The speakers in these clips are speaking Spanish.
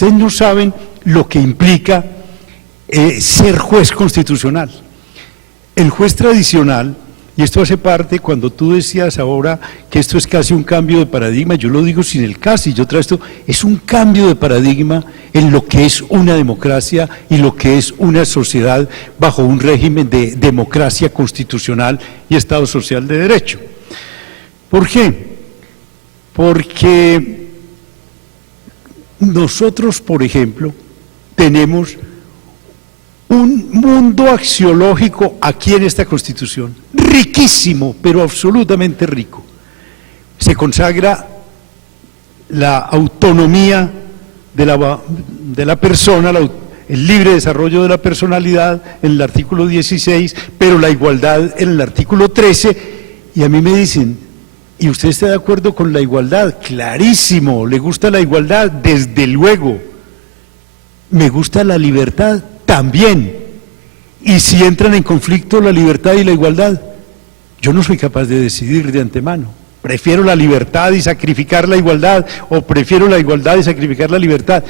Ustedes no saben lo que implica ser juez constitucional. El juez tradicional, y esto hace parte, cuando tú decías ahora que esto es casi un cambio de paradigma, yo lo digo sin el casi, yo traigo esto, es un cambio de paradigma en lo que es una democracia y lo que es una sociedad bajo un régimen de democracia constitucional y Estado social de derecho. ¿Por qué? Porque nosotros, por ejemplo, tenemos un mundo axiológico aquí en esta Constitución, riquísimo, pero absolutamente rico. Se consagra la autonomía de la persona, el libre desarrollo de la personalidad en el artículo 16, pero la igualdad en el artículo 13, y a mí me dicen, ¿y usted está de acuerdo con la igualdad? Clarísimo, ¿le gusta la igualdad? Desde luego. ¿Me gusta la libertad? También. Y si entran en conflicto la libertad y la igualdad, yo no soy capaz de decidir de antemano. Prefiero la libertad y sacrificar la igualdad, o prefiero la igualdad y sacrificar la libertad.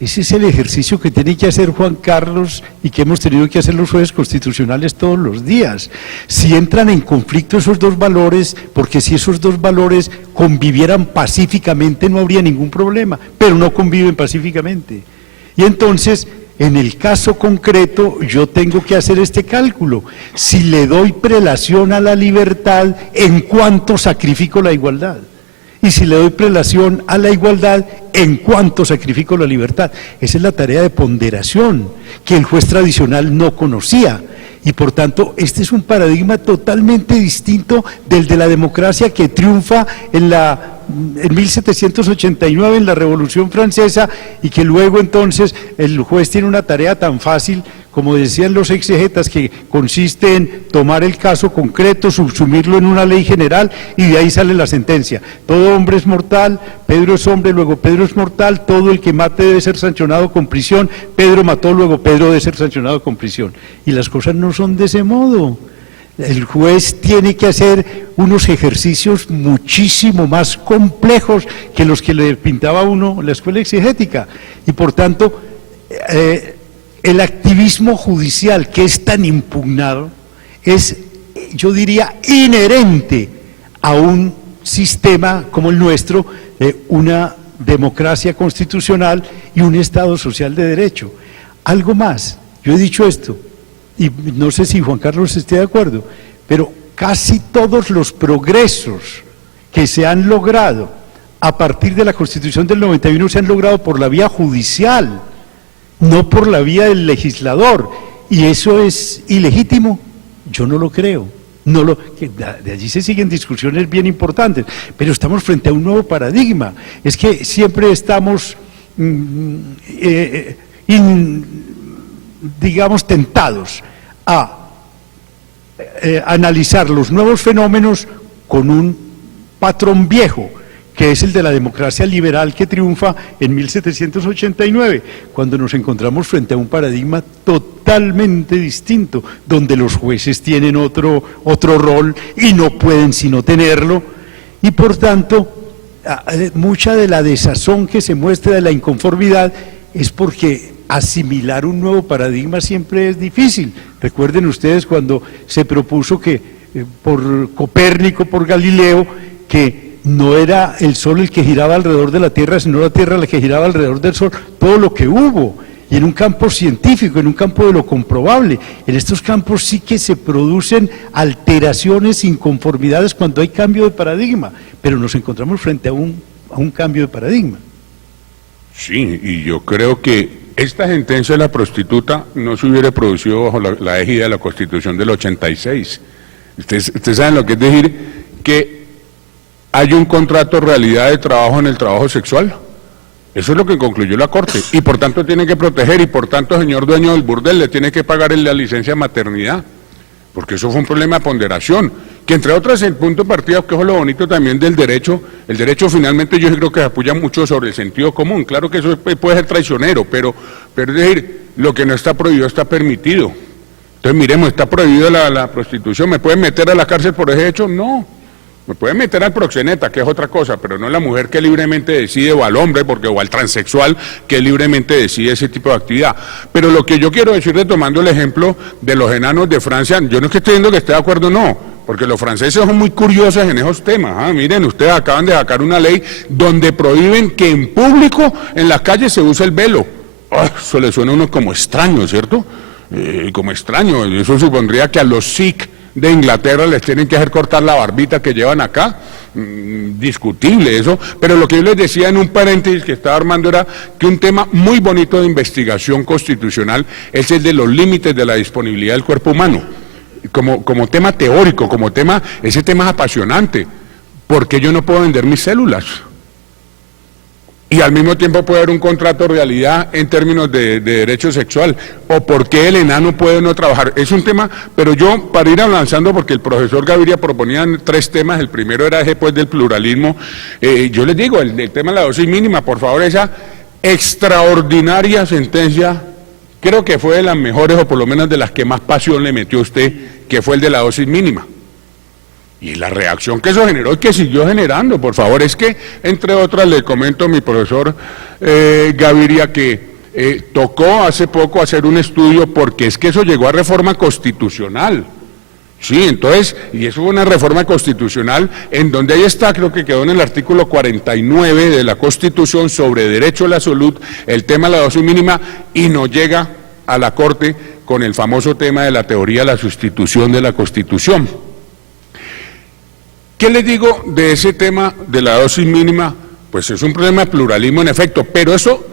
Ese es el ejercicio que tiene que hacer Juan Carlos y que hemos tenido que hacer los jueces constitucionales todos los días. Si entran en conflicto esos dos valores, porque si esos dos valores convivieran pacíficamente no habría ningún problema, pero no conviven pacíficamente. Y entonces, en el caso concreto, yo tengo que hacer este cálculo. Si le doy prelación a la libertad, ¿en cuánto sacrifico la igualdad? Y si le doy prelación a la igualdad, ¿en cuánto sacrifico la libertad? Esa es la tarea de ponderación que el juez tradicional no conocía. Y por tanto, este es un paradigma totalmente distinto del de la democracia que triunfa en 1789 en la Revolución Francesa, y que luego entonces el juez tiene una tarea tan fácil, como decían los exegetas, que consiste en tomar el caso concreto, subsumirlo en una ley general y de ahí sale la sentencia. Todo hombre es mortal, Pedro es hombre, luego Pedro es mortal, todo el que mate debe ser sancionado con prisión, Pedro mató, luego Pedro debe ser sancionado con prisión. Y las cosas no son de ese modo. El juez tiene que hacer unos ejercicios muchísimo más complejos que los que le pintaba a uno la escuela exegética. Y por tanto, el activismo judicial que es tan impugnado es, yo diría, inherente a un sistema como el nuestro, una democracia constitucional y un Estado social de derecho. Algo más, yo he dicho esto, y no sé si Juan Carlos esté de acuerdo, pero casi todos los progresos que se han logrado a partir de la Constitución del 91 se han logrado por la vía judicial, no por la vía del legislador, y eso es ilegítimo. Yo no lo creo. De allí se siguen discusiones bien importantes, pero estamos frente a un nuevo paradigma. Es que siempre estamos digamos, tentados a analizar los nuevos fenómenos con un patrón viejo, que es el de la democracia liberal que triunfa en 1789, cuando nos encontramos frente a un paradigma totalmente distinto, donde los jueces tienen otro rol y no pueden sino tenerlo, y por tanto, mucha de la desazón que se muestra, de la inconformidad, es porque asimilar un nuevo paradigma siempre es difícil. Recuerden ustedes cuando se propuso que por Copérnico, por Galileo, que no era el Sol el que giraba alrededor de la Tierra, sino la Tierra la que giraba alrededor del Sol, todo lo que hubo, y en un campo científico, en un campo de lo comprobable. En estos campos sí que se producen alteraciones, inconformidades cuando hay cambio de paradigma, pero nos encontramos frente a un cambio de paradigma. Sí, y yo creo que esta sentencia de la prostituta no se hubiera producido bajo la égida de la Constitución del 86. Ustedes saben lo que es decir que hay un contrato de realidad de trabajo en el trabajo sexual. Eso es lo que concluyó la Corte, y por tanto tiene que proteger, y por tanto, señor dueño del burdel, le tiene que pagar la licencia de maternidad, porque eso fue un problema de ponderación, que entre otras el punto de partida, que es lo bonito también del derecho, el derecho finalmente yo creo que se apoya mucho sobre el sentido común. Claro que eso puede ser traicionero, pero es decir, lo que no está prohibido está permitido. Entonces miremos, está prohibida la prostitución, ¿me pueden meter a la cárcel por ese hecho? No, Me pueden meter al proxeneta, que es otra cosa, pero no la mujer que libremente decide, o al hombre, o al transexual que libremente decide ese tipo de actividad. Pero lo que yo quiero decir, retomando el ejemplo de los enanos de Francia, yo no es que esté diciendo que esté de acuerdo, no, porque los franceses son muy curiosos en esos temas. Miren, ustedes acaban de sacar una ley donde prohíben que en público, en las calles, se use el velo. Eso le suena a uno como extraño, ¿cierto? Como extraño, eso supondría que a los Sikh de Inglaterra les tienen que hacer cortar la barbita que llevan acá, discutible eso, pero lo que yo les decía en un paréntesis que estaba armando era que un tema muy bonito de investigación constitucional es el de los límites de la disponibilidad del cuerpo humano, como tema teórico, ese tema es apasionante, porque yo no puedo vender mis células. Y al mismo tiempo puede haber un contrato de realidad en términos de derecho sexual, o por qué el enano puede no trabajar. Es un tema, pero yo, para ir avanzando, porque el profesor Gaviria proponía 3 temas, el primero era ese pues del pluralismo, yo les digo, el tema de la dosis mínima, por favor, esa extraordinaria sentencia, creo que fue de las mejores, o por lo menos de las que más pasión le metió a usted, que fue el de la dosis mínima. Y la reacción que eso generó y que siguió generando, por favor, es que, entre otras, le comento a mi profesor Gaviria que tocó hace poco hacer un estudio porque es que eso llegó a reforma constitucional. Sí, entonces, y eso fue una reforma constitucional en donde ahí está, creo que quedó en el artículo 49 de la Constitución sobre derecho a la salud, el tema de la dosis mínima, y no llega a la Corte con el famoso tema de la teoría de la sustitución de la Constitución. ¿Qué les digo de ese tema de la dosis mínima? Pues es un problema de pluralismo en efecto, pero eso,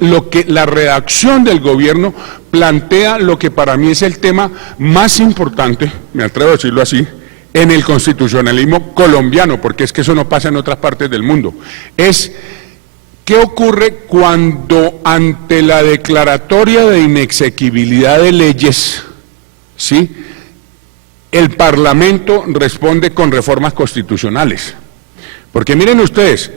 la redacción del gobierno plantea lo que para mí es el tema más importante, me atrevo a decirlo así, en el constitucionalismo colombiano, porque es que eso no pasa en otras partes del mundo. Es, ¿qué ocurre cuando ante la declaratoria de inexequibilidad de leyes, ¿sí?, el Parlamento responde con reformas constitucionales? Porque miren ustedes,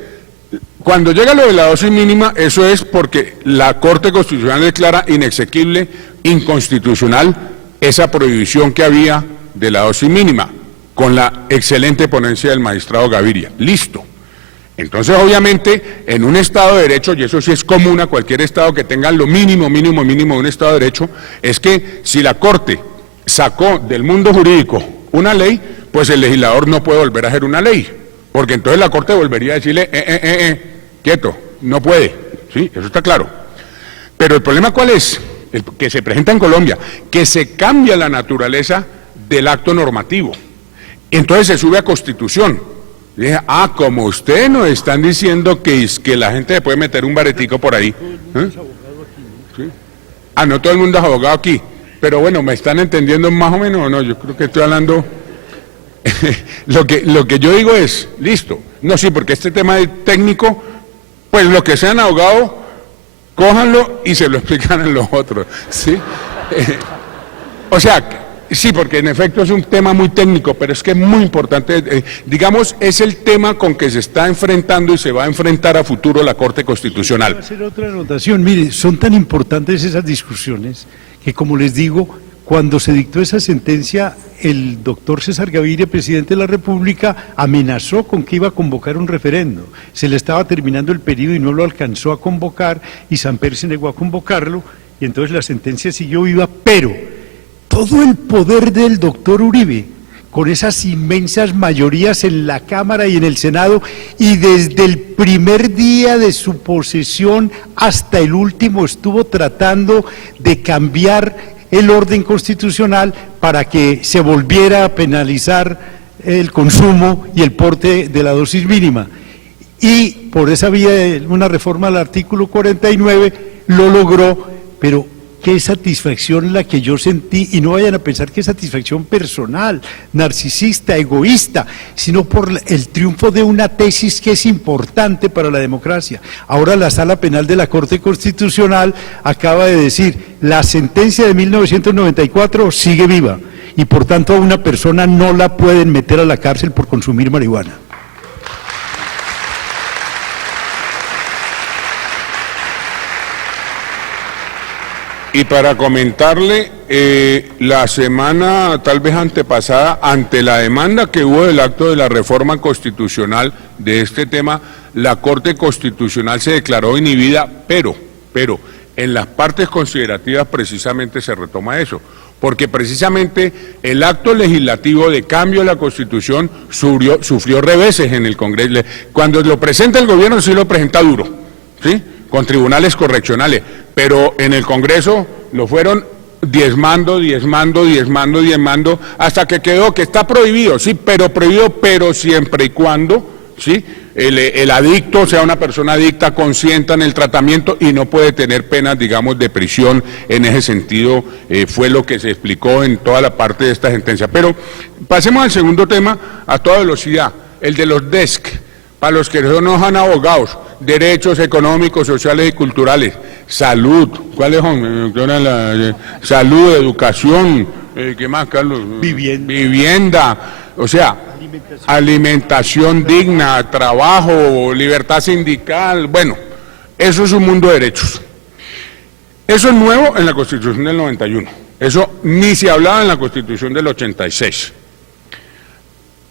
cuando llega lo de la dosis mínima, eso es porque la Corte Constitucional declara inexequible, inconstitucional, esa prohibición que había de la dosis mínima, con la excelente ponencia del magistrado Gaviria. Listo. Entonces, obviamente, en un Estado de Derecho, y eso sí es común a cualquier Estado que tenga lo mínimo de un Estado de Derecho, es que si la Corte sacó del mundo jurídico una ley, pues el legislador no puede volver a hacer una ley, porque entonces la Corte volvería a decirle, quieto, no puede, ¿sí? Eso está claro. Pero el problema ¿cuál es? El que se presenta en Colombia, que se cambia la naturaleza del acto normativo, entonces se sube a Constitución. Y dije, como ustedes nos están diciendo que la gente se puede meter un baretico por ahí. ¿Sí? No todo el mundo es abogado aquí. Pero bueno, ¿me están entendiendo más o menos o no? Yo creo que estoy hablando... lo que yo digo es, listo. No, sí, porque este tema de técnico, pues los que sean abogados, cójanlo y se lo explican a los otros, ¿sí? O sea, sí, porque en efecto es un tema muy técnico, pero es que es muy importante, digamos, es el tema con que se está enfrentando y se va a enfrentar a futuro la Corte Constitucional. Quiero hacer otra anotación. Mire, son tan importantes esas discusiones que, como les digo, cuando se dictó esa sentencia, el doctor César Gaviria, presidente de la República, amenazó con que iba a convocar un referendo. Se le estaba terminando el periodo y no lo alcanzó a convocar, y Samper se negó a convocarlo, y entonces la sentencia siguió viva, pero todo el poder del doctor Uribe, con esas inmensas mayorías en la Cámara y en el Senado, y desde el primer día de su posesión hasta el último estuvo tratando de cambiar el orden constitucional para que se volviera a penalizar el consumo y el porte de la dosis mínima. Y por esa vía de una reforma al artículo 49 lo logró, pero qué satisfacción la que yo sentí, y no vayan a pensar que es satisfacción personal, narcisista, egoísta, sino por el triunfo de una tesis que es importante para la democracia. Ahora la Sala Penal de la Corte Constitucional acaba de decir, la sentencia de 1994 sigue viva, y por tanto a una persona no la pueden meter a la cárcel por consumir marihuana. Y para comentarle la semana tal vez antepasada, ante la demanda que hubo del acto de la reforma constitucional de este tema, la Corte Constitucional se declaró inhibida, pero en las partes considerativas precisamente se retoma eso, porque precisamente el acto legislativo de cambio de la Constitución sufrió reveses en el Congreso. Cuando lo presenta el gobierno sí lo presenta duro, ¿sí?, con tribunales correccionales, pero en el Congreso lo fueron diezmando, hasta que quedó que está prohibido, sí, pero prohibido, pero siempre y cuando, sí, el adicto sea una persona adicta, consienta en el tratamiento y no puede tener penas, digamos, de prisión. En ese sentido fue lo que se explicó en toda la parte de esta sentencia. Pero pasemos al segundo tema a toda velocidad, el de los DESC, para los que no son abogados, derechos económicos, sociales y culturales, salud, ¿cuáles son? Salud, educación, ¿qué más, Carlos? Vivienda, o sea, alimentación digna, trabajo, libertad sindical, bueno, eso es un mundo de derechos. Eso es nuevo en la Constitución del 91, eso ni se hablaba en la Constitución del 86.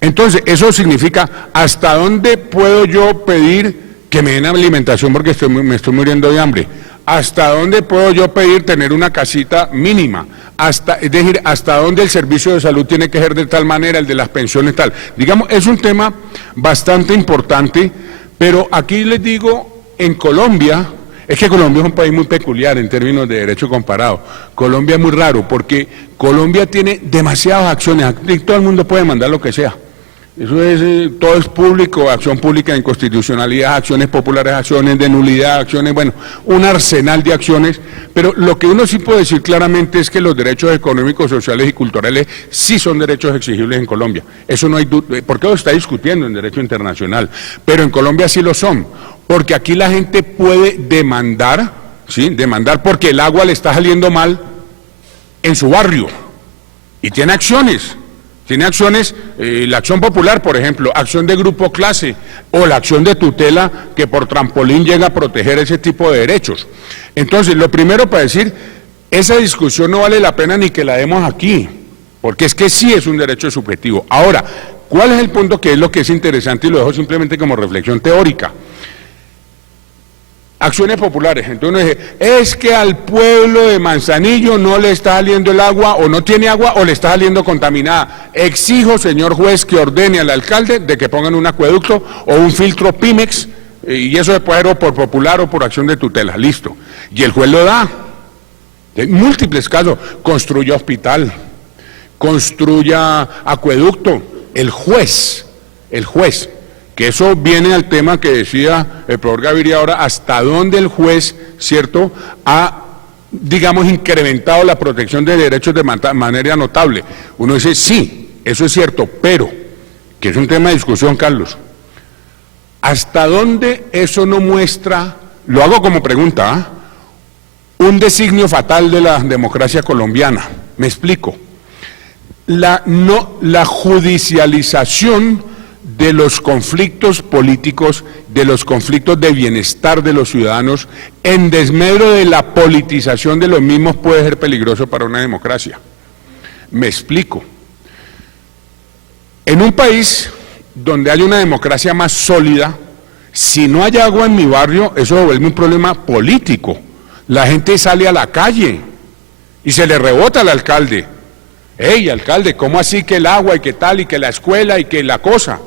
Entonces, eso significa, ¿hasta dónde puedo yo pedir que me den alimentación porque me estoy muriendo de hambre? ¿Hasta dónde puedo yo pedir tener una casita mínima? Es decir, ¿hasta dónde el servicio de salud tiene que ser de tal manera, el de las pensiones tal? Digamos, es un tema bastante importante, pero aquí les digo, en Colombia, es que Colombia es un país muy peculiar en términos de derecho comparado. Colombia es muy raro porque Colombia tiene demasiadas acciones, aquí todo el mundo puede mandar lo que sea. Eso es, todo es público, acción pública de inconstitucionalidad, acciones populares, acciones de nulidad, acciones, bueno, un arsenal de acciones, pero lo que uno sí puede decir claramente es que los derechos económicos, sociales y culturales sí son derechos exigibles en Colombia. Eso no hay duda, porque lo está discutiendo en derecho internacional, pero en Colombia sí lo son, porque aquí la gente puede demandar, ¿sí?, demandar porque el agua le está saliendo mal en su barrio y tiene acciones. Tiene acciones, la acción popular, por ejemplo, acción de grupo clase, o la acción de tutela que por trampolín llega a proteger ese tipo de derechos. Entonces, lo primero para decir, esa discusión no vale la pena ni que la demos aquí, porque es que sí es un derecho subjetivo. Ahora, ¿cuál es el punto que es lo que es interesante y lo dejo simplemente como reflexión teórica? Acciones populares, entonces uno dice, es que al pueblo de Manzanillo no le está saliendo el agua, o no tiene agua, o le está saliendo contaminada. Exijo, señor juez, que ordene al alcalde de que pongan un acueducto o un filtro Pimex, y eso se puede hacer o por popular o por acción de tutela, listo. Y el juez lo da. En múltiples casos, construya hospital, construya acueducto, el juez, que eso viene al tema que decía el profesor Gaviria ahora, hasta dónde el juez, ¿cierto?, ha, digamos, incrementado la protección de derechos de manera notable. Uno dice, sí, eso es cierto, pero, que es un tema de discusión, Carlos, ¿hasta dónde eso no muestra, lo hago como pregunta, un designio fatal de la democracia colombiana? Me explico. La judicialización de los conflictos políticos, de los conflictos de bienestar de los ciudadanos, en desmedro de la politización de los mismos, puede ser peligroso para una democracia. Me explico. En un país donde hay una democracia más sólida, si no hay agua en mi barrio, eso vuelve un problema político. La gente sale a la calle y se le rebota al alcalde. ¡Ey, alcalde, cómo así que el agua y que tal y que la escuela y que la cosa!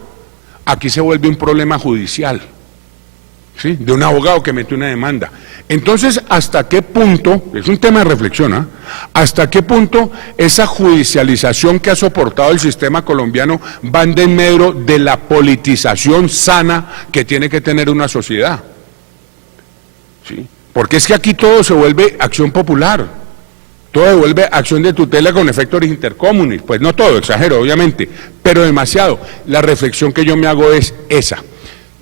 Aquí se vuelve un problema judicial, ¿sí?, de un abogado que mete una demanda. Entonces, ¿hasta qué punto, es un tema de reflexión, hasta qué punto esa judicialización que ha soportado el sistema colombiano va en desmedro de la politización sana que tiene que tener una sociedad? ¿Sí? Porque es que aquí todo se vuelve acción popular. Todo se vuelve acción de tutela con efectos intercomunes, pues no todo, exagero obviamente, pero demasiado. La reflexión que yo me hago es esa.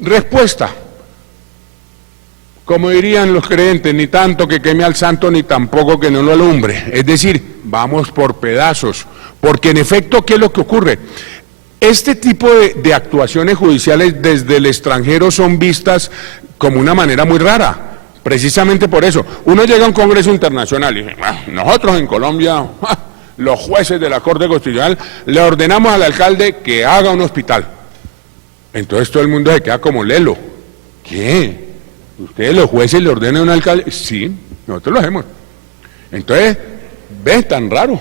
Respuesta, como dirían los creyentes, ni tanto que queme al santo, ni tampoco que no lo alumbre. Es decir, vamos por pedazos, porque en efecto, ¿qué es lo que ocurre? Este tipo de actuaciones judiciales desde el extranjero son vistas como una manera muy rara, precisamente por eso. Uno llega a un congreso internacional y dice, nosotros en Colombia, los jueces de la Corte Constitucional, le ordenamos al alcalde que haga un hospital. Entonces todo el mundo se queda como lelo. ¿Qué? ¿Ustedes los jueces le ordenan a un alcalde? Sí, nosotros lo hacemos. Entonces, ¿ves? Tan raro,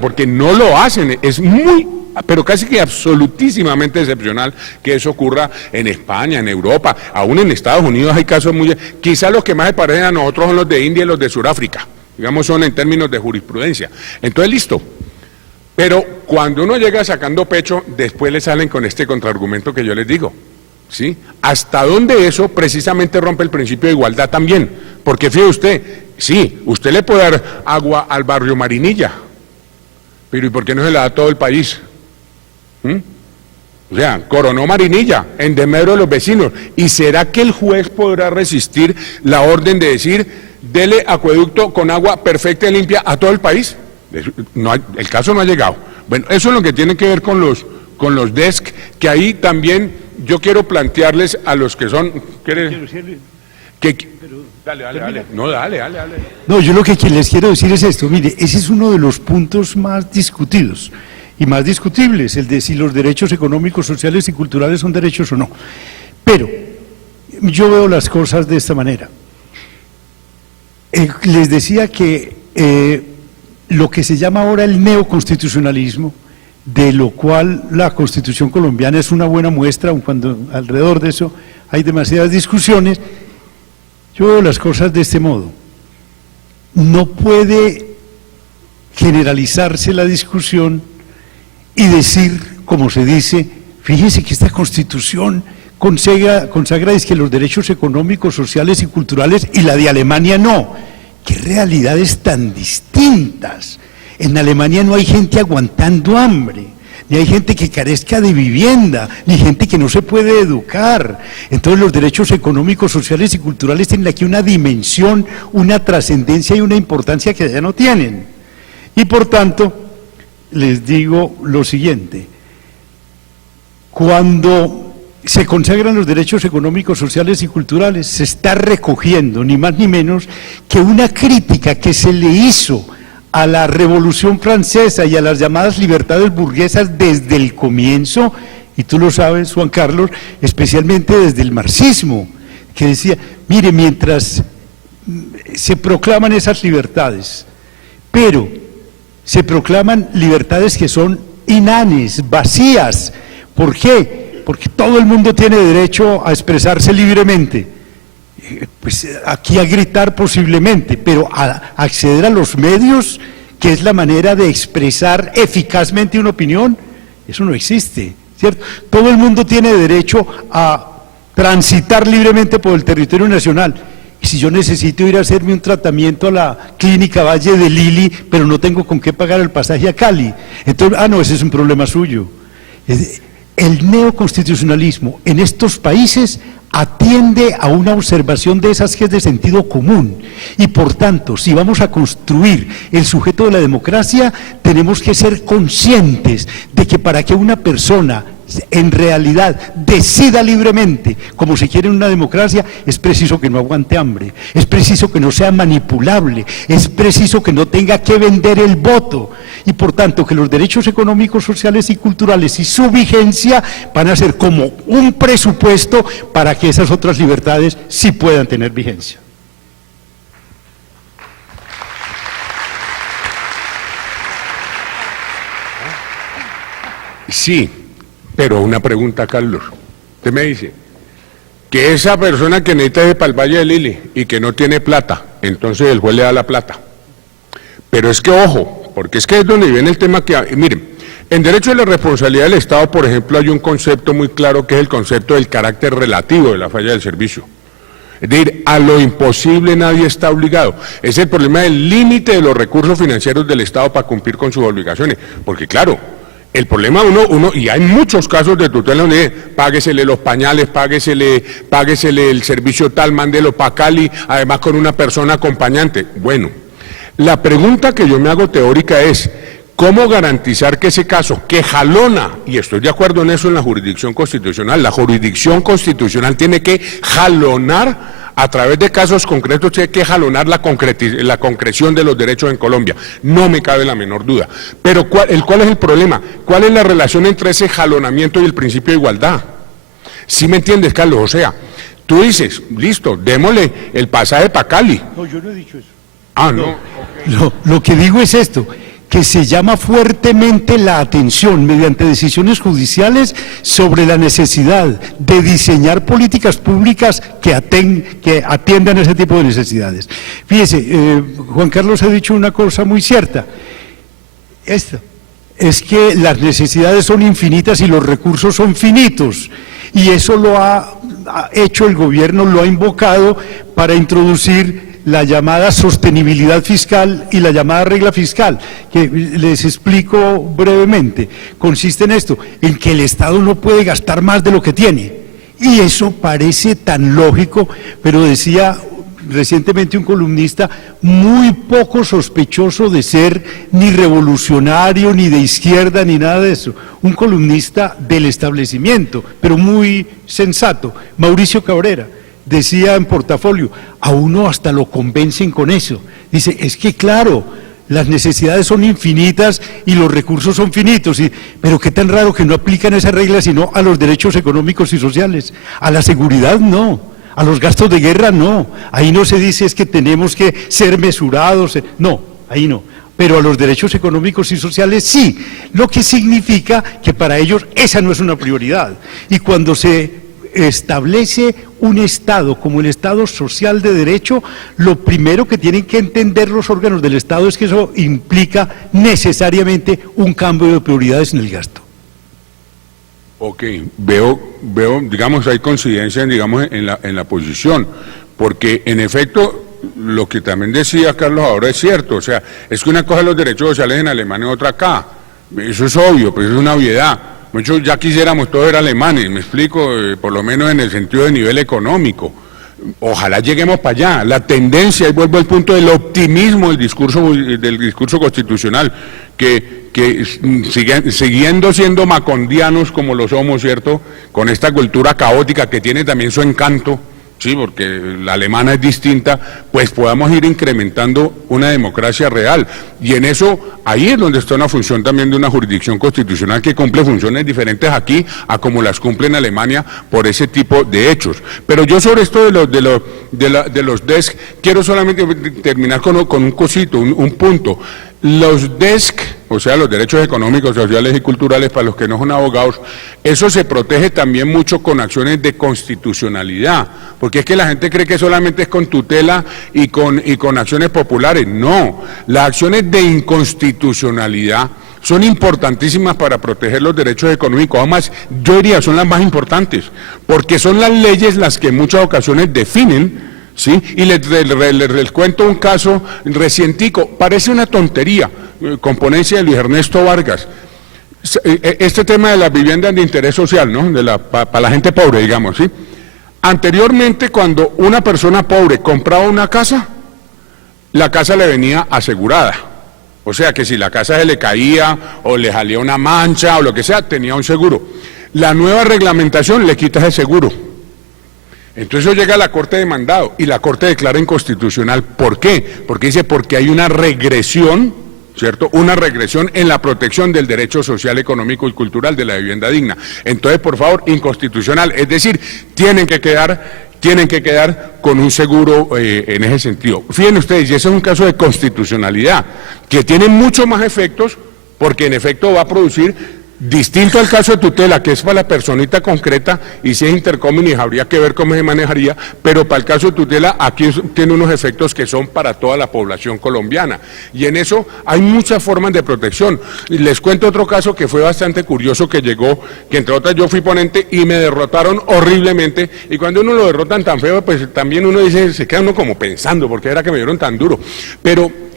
porque no lo hacen. Es muy, pero casi que absolutísimamente excepcional que eso ocurra en España, en Europa, aún en Estados Unidos hay casos muy... Quizás los que más se parecen a nosotros son los de India y los de Sudáfrica, digamos, son en términos de jurisprudencia. Entonces, listo. Pero cuando uno llega sacando pecho, después le salen con este contraargumento que yo les digo, ¿sí? ¿Hasta dónde eso precisamente rompe el principio de igualdad también? Porque fíjese usted, sí, usted le puede dar agua al barrio Marinilla, pero ¿y por qué no se la da a todo el país? O sea, coronó Marinilla, en desmedro de los vecinos. ¿Y será que el juez podrá resistir la orden de decir, dele acueducto con agua perfecta y limpia a todo el país? No, el caso no ha llegado. Bueno, eso es lo que tiene que ver con los DESC, que ahí también yo quiero plantearles a los que son... Dale. No, yo lo que les quiero decir es esto, mire, ese es uno de los puntos más discutidos y más discutibles, el de si los derechos económicos, sociales y culturales son derechos o no. Pero yo veo las cosas de esta manera. Les decía que lo que se llama ahora el neoconstitucionalismo, de lo cual la Constitución colombiana es una buena muestra, aun cuando alrededor de eso hay demasiadas discusiones, yo veo las cosas de este modo. No puede generalizarse la discusión y decir, como se dice, fíjese que esta Constitución consagra es que los derechos económicos, sociales y culturales, y la de Alemania no. ¡Qué realidades tan distintas! En Alemania no hay gente aguantando hambre, ni hay gente que carezca de vivienda, ni gente que no se puede educar. Entonces los derechos económicos, sociales y culturales tienen aquí una dimensión, una trascendencia y una importancia que allá no tienen. Y por tanto, les digo lo siguiente, cuando se consagran los derechos económicos, sociales y culturales, se está recogiendo, ni más ni menos, que una crítica que se le hizo a la Revolución Francesa y a las llamadas libertades burguesas desde el comienzo, y tú lo sabes, Juan Carlos, especialmente desde el marxismo, que decía, mire, mientras se proclaman esas libertades, pero se proclaman libertades que son inanes, vacías. ¿Por qué? Porque todo el mundo tiene derecho a expresarse libremente, pues aquí a gritar posiblemente, pero a acceder a los medios, que es la manera de expresar eficazmente una opinión, eso no existe, ¿cierto? Todo el mundo tiene derecho a transitar libremente por el territorio nacional. Y si yo necesito ir a hacerme un tratamiento a la clínica Valle de Lili, pero no tengo con qué pagar el pasaje a Cali, entonces, no, ese es un problema suyo. El neoconstitucionalismo en estos países atiende a una observación de esas que es de sentido común, y por tanto, si vamos a construir el sujeto de la democracia, tenemos que ser conscientes de que para que una persona en realidad decida libremente como se quiere en una democracia, es preciso que no aguante hambre, es preciso que no sea manipulable, es preciso que no tenga que vender el voto, y por tanto que los derechos económicos, sociales y culturales y su vigencia van a ser como un presupuesto para que esas otras libertades sí puedan tener vigencia. Sí, pero una pregunta, Carlos. Usted me dice que esa persona que necesita ir para el Valle de Lili y que no tiene plata, entonces el juez le da la plata. Pero es que, ojo, porque es que es donde viene el tema que, miren, en derecho de la responsabilidad del Estado, por ejemplo, hay un concepto muy claro que es el concepto del carácter relativo de la falla del servicio. Es decir, a lo imposible nadie está obligado. Es el problema del límite de los recursos financieros del Estado para cumplir con sus obligaciones. Porque claro, el problema y hay muchos casos de tutela donde páguesele los pañales, páguesele el servicio tal, mándelo para Cali, además con una persona acompañante. Bueno, la pregunta que yo me hago teórica es, ¿cómo garantizar que ese caso, que jalona, y estoy de acuerdo en eso en la jurisdicción constitucional tiene que jalonar a través de casos concretos hay que jalonar la concreción de los derechos en Colombia, no me cabe la menor duda. Pero ¿cuál es el problema? ¿Cuál es la relación entre ese jalonamiento y el principio de igualdad? ¿Sí me entiendes, Carlos? O sea, tú dices, listo, démosle el pasaje para Cali. No, yo no he dicho eso. Ah, no. Lo que digo es esto, que se llama fuertemente la atención mediante decisiones judiciales sobre la necesidad de diseñar políticas públicas que atiendan ese tipo de necesidades. Fíjese, Juan Carlos ha dicho una cosa muy cierta, esto es que las necesidades son infinitas y los recursos son finitos, y eso lo ha hecho el gobierno, lo ha invocado para introducir la llamada sostenibilidad fiscal y la llamada regla fiscal, que les explico brevemente. Consiste en esto, en que el Estado no puede gastar más de lo que tiene, y eso parece tan lógico, pero decía recientemente un columnista muy poco sospechoso de ser ni revolucionario, ni de izquierda, ni nada de eso, un columnista del establecimiento, pero muy sensato, Mauricio Cabrera. Decía en Portafolio, a uno hasta lo convencen con eso. Dice, es que claro, las necesidades son infinitas y los recursos son finitos, pero qué tan raro que no aplican esa regla sino a los derechos económicos y sociales, a la seguridad no, a los gastos de guerra no, ahí no se dice es que tenemos que ser mesurados, no, ahí no. Pero a los derechos económicos y sociales sí, lo que significa que para ellos esa no es una prioridad. Y cuando se establece un Estado como el Estado social de derecho, lo primero que tienen que entender los órganos del Estado es que eso implica necesariamente un cambio de prioridades en el gasto. Ok, veo, digamos, hay coincidencia, digamos, en la posición, porque en efecto, lo que también decía Carlos ahora es cierto, o sea, es que una cosa es los derechos sociales en Alemania y otra acá, eso es obvio, pero eso es una obviedad. Muchos ya quisiéramos todos ser alemanes, me explico, por lo menos en el sentido de nivel económico. Ojalá lleguemos para allá. La tendencia, y vuelvo al punto del optimismo del discurso constitucional, que siguiendo siendo macondianos como lo somos, ¿cierto?, con esta cultura caótica que tiene también su encanto, sí, porque la alemana es distinta, pues podamos ir incrementando una democracia real. Y en eso, ahí es donde está una función también de una jurisdicción constitucional que cumple funciones diferentes aquí a como las cumple en Alemania por ese tipo de hechos. Pero yo sobre esto de los DESC, quiero solamente terminar con un cosito, un punto. Los DESC, o sea, los derechos económicos, sociales y culturales para los que no son abogados, eso se protege también mucho con acciones de constitucionalidad, porque es que la gente cree que solamente es con tutela y con acciones populares. No, las acciones de inconstitucionalidad son importantísimas para proteger los derechos económicos, además yo diría son las más importantes, porque son las leyes las que en muchas ocasiones definen. ¿Sí? Y les cuento un caso recientico, parece una tontería, con ponencia de Luis Ernesto Vargas. Este tema de las viviendas de interés social, ¿no?, para la gente pobre, digamos, ¿sí? Anteriormente, cuando una persona pobre compraba una casa, la casa le venía asegurada. O sea que si la casa se le caía o le salía una mancha o lo que sea, tenía un seguro. La nueva reglamentación le quita ese seguro. Entonces eso llega a la Corte de Mandado y la Corte declara inconstitucional. ¿Por qué? Porque dice porque hay una regresión, ¿cierto? Una regresión en la protección del derecho social, económico y cultural de la vivienda digna. Entonces, por favor, inconstitucional. Es decir, tienen que quedar con un seguro en ese sentido. Fíjense ustedes, y ese es un caso de constitucionalidad, que tiene muchos más efectos, porque en efecto va a producir. Distinto al caso de tutela, que es para la personita concreta, y si es intercommunis habría que ver cómo se manejaría, pero para el caso de tutela aquí tiene unos efectos que son para toda la población colombiana, y en eso hay muchas formas de protección. Y les cuento otro caso que fue bastante curioso, que llegó, que entre otras yo fui ponente y me derrotaron horriblemente, y cuando uno lo derrotan tan feo, pues también uno dice, se queda uno como pensando, porque era que me dieron tan duro, pero.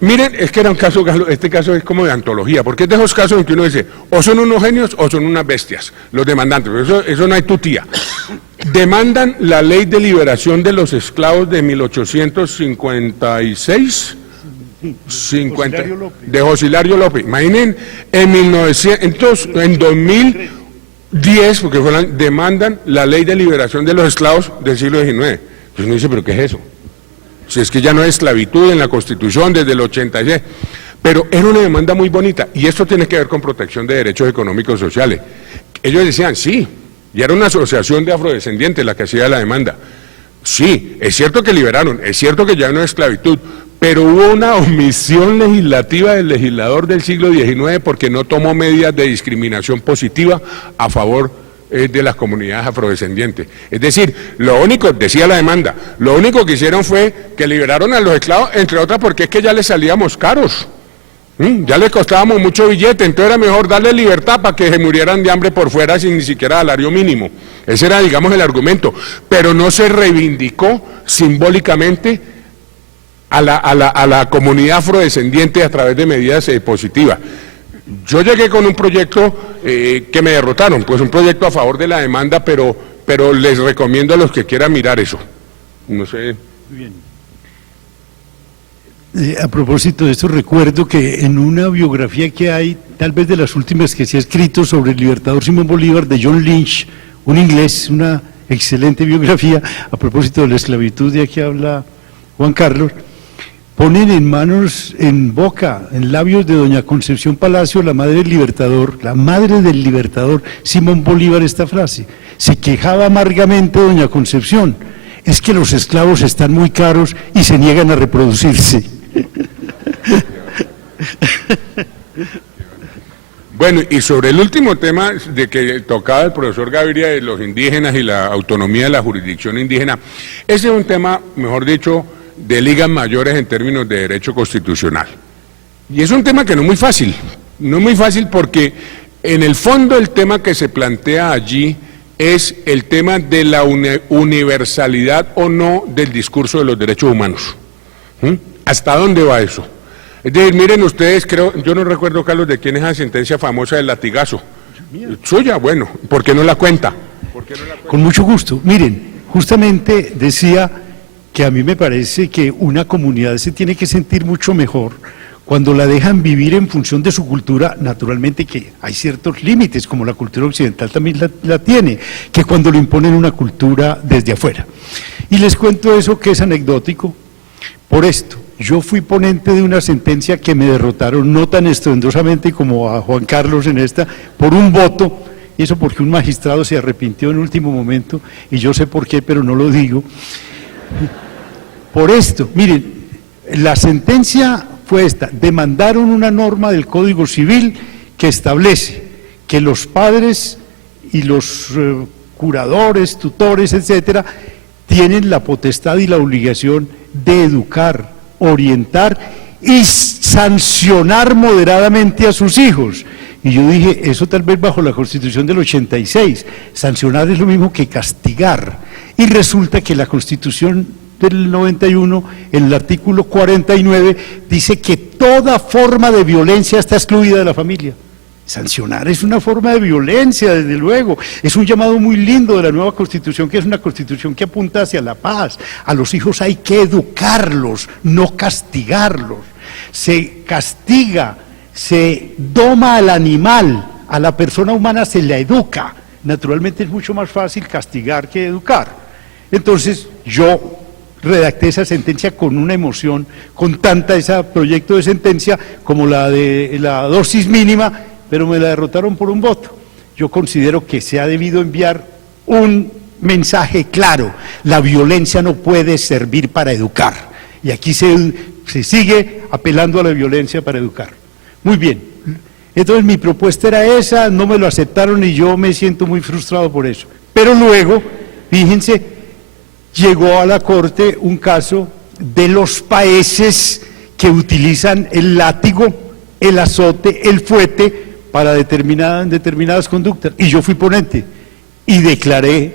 Miren, es que era un caso, este caso es como de antología, porque es de esos casos en que uno dice, o son unos genios o son unas bestias, los demandantes, pero eso no hay tutía. Demandan la ley de liberación de los esclavos de 1856, de José Hilario López. Imaginen, en 2010, porque demandan la ley de liberación de los esclavos del siglo XIX. Entonces uno dice, ¿pero qué es eso? Si es que ya no hay esclavitud en la Constitución desde el 86, pero era una demanda muy bonita, y esto tiene que ver con protección de derechos económicos y sociales. Ellos decían, sí, y era una asociación de afrodescendientes la que hacía la demanda. Sí, es cierto que liberaron, es cierto que ya no hay esclavitud, pero hubo una omisión legislativa del legislador del siglo XIX porque no tomó medidas de discriminación positiva a favor de las comunidades afrodescendientes. Es decir, lo único, decía la demanda, lo único que hicieron fue que liberaron a los esclavos, entre otras porque es que ya les salíamos caros. Ya les costábamos mucho billete, entonces era mejor darle libertad para que se murieran de hambre por fuera sin ni siquiera salario mínimo. Ese era, digamos, el argumento, pero no se reivindicó simbólicamente a la comunidad afrodescendiente a través de medidas positivas. Yo llegué con un proyecto que me derrotaron, pues un proyecto a favor de la demanda, pero les recomiendo a los que quieran mirar eso. No sé. Bien. A propósito de esto, recuerdo que en una biografía que hay, tal vez de las últimas que se ha escrito sobre el libertador Simón Bolívar, de John Lynch, un inglés, una excelente biografía, a propósito de la esclavitud de aquí habla Juan Carlos, ponen en manos, en boca, en labios de doña Concepción Palacio, la madre del libertador Simón Bolívar, esta frase. Se quejaba amargamente doña Concepción, es que los esclavos están muy caros y se niegan a reproducirse. Bueno, y sobre el último tema de que tocaba el profesor Gaviria de los indígenas y la autonomía de la jurisdicción indígena, ese es un tema, mejor dicho, de ligas mayores en términos de derecho constitucional. Y es un tema que no es muy fácil porque en el fondo el tema que se plantea allí es el tema de la universalidad o no del discurso de los derechos humanos. ¿Hasta dónde va eso? Es decir, miren ustedes, yo no recuerdo, Carlos, de quién es la sentencia famosa del latigazo. Suya, bueno, ¿por qué no la cuenta? Con mucho gusto. Miren, justamente decía que a mí me parece que una comunidad se tiene que sentir mucho mejor cuando la dejan vivir en función de su cultura, naturalmente que hay ciertos límites, como la cultura occidental también la tiene, que cuando le imponen una cultura desde afuera. Y les cuento eso que es anecdótico, por esto. Yo fui ponente de una sentencia que me derrotaron, no tan estruendosamente como a Juan Carlos en esta, por un voto, y eso porque un magistrado se arrepintió en último momento, y yo sé por qué, pero no lo digo. Por esto, miren, la sentencia fue esta: demandaron una norma del Código Civil que establece que los padres y los curadores, tutores, etcétera, tienen la potestad y la obligación de educar, orientar y sancionar moderadamente a sus hijos. Y yo dije, eso tal vez bajo la Constitución del 86, sancionar es lo mismo que castigar. Y resulta que la Constitución del 91, en el artículo 49, dice que toda forma de violencia está excluida de la familia. Sancionar es una forma de violencia, desde luego. Es un llamado muy lindo de la nueva Constitución, que es una Constitución que apunta hacia la paz. A los hijos hay que educarlos, no castigarlos. Se castiga, se doma al animal, a la persona humana se la educa. Naturalmente es mucho más fácil castigar que educar. Entonces yo redacté esa sentencia con una emoción, con tanta ese proyecto de sentencia como la de la dosis mínima, pero me la derrotaron por un voto. Yo considero que se ha debido enviar un mensaje claro: la violencia no puede servir para educar, y aquí se sigue apelando a la violencia para educar. Muy bien, entonces mi propuesta era esa, no me lo aceptaron y yo me siento muy frustrado por eso. Pero luego, fíjense, llegó a la Corte un caso de los países que utilizan el látigo, el azote, el fuete para determinadas conductas, y yo fui ponente y declaré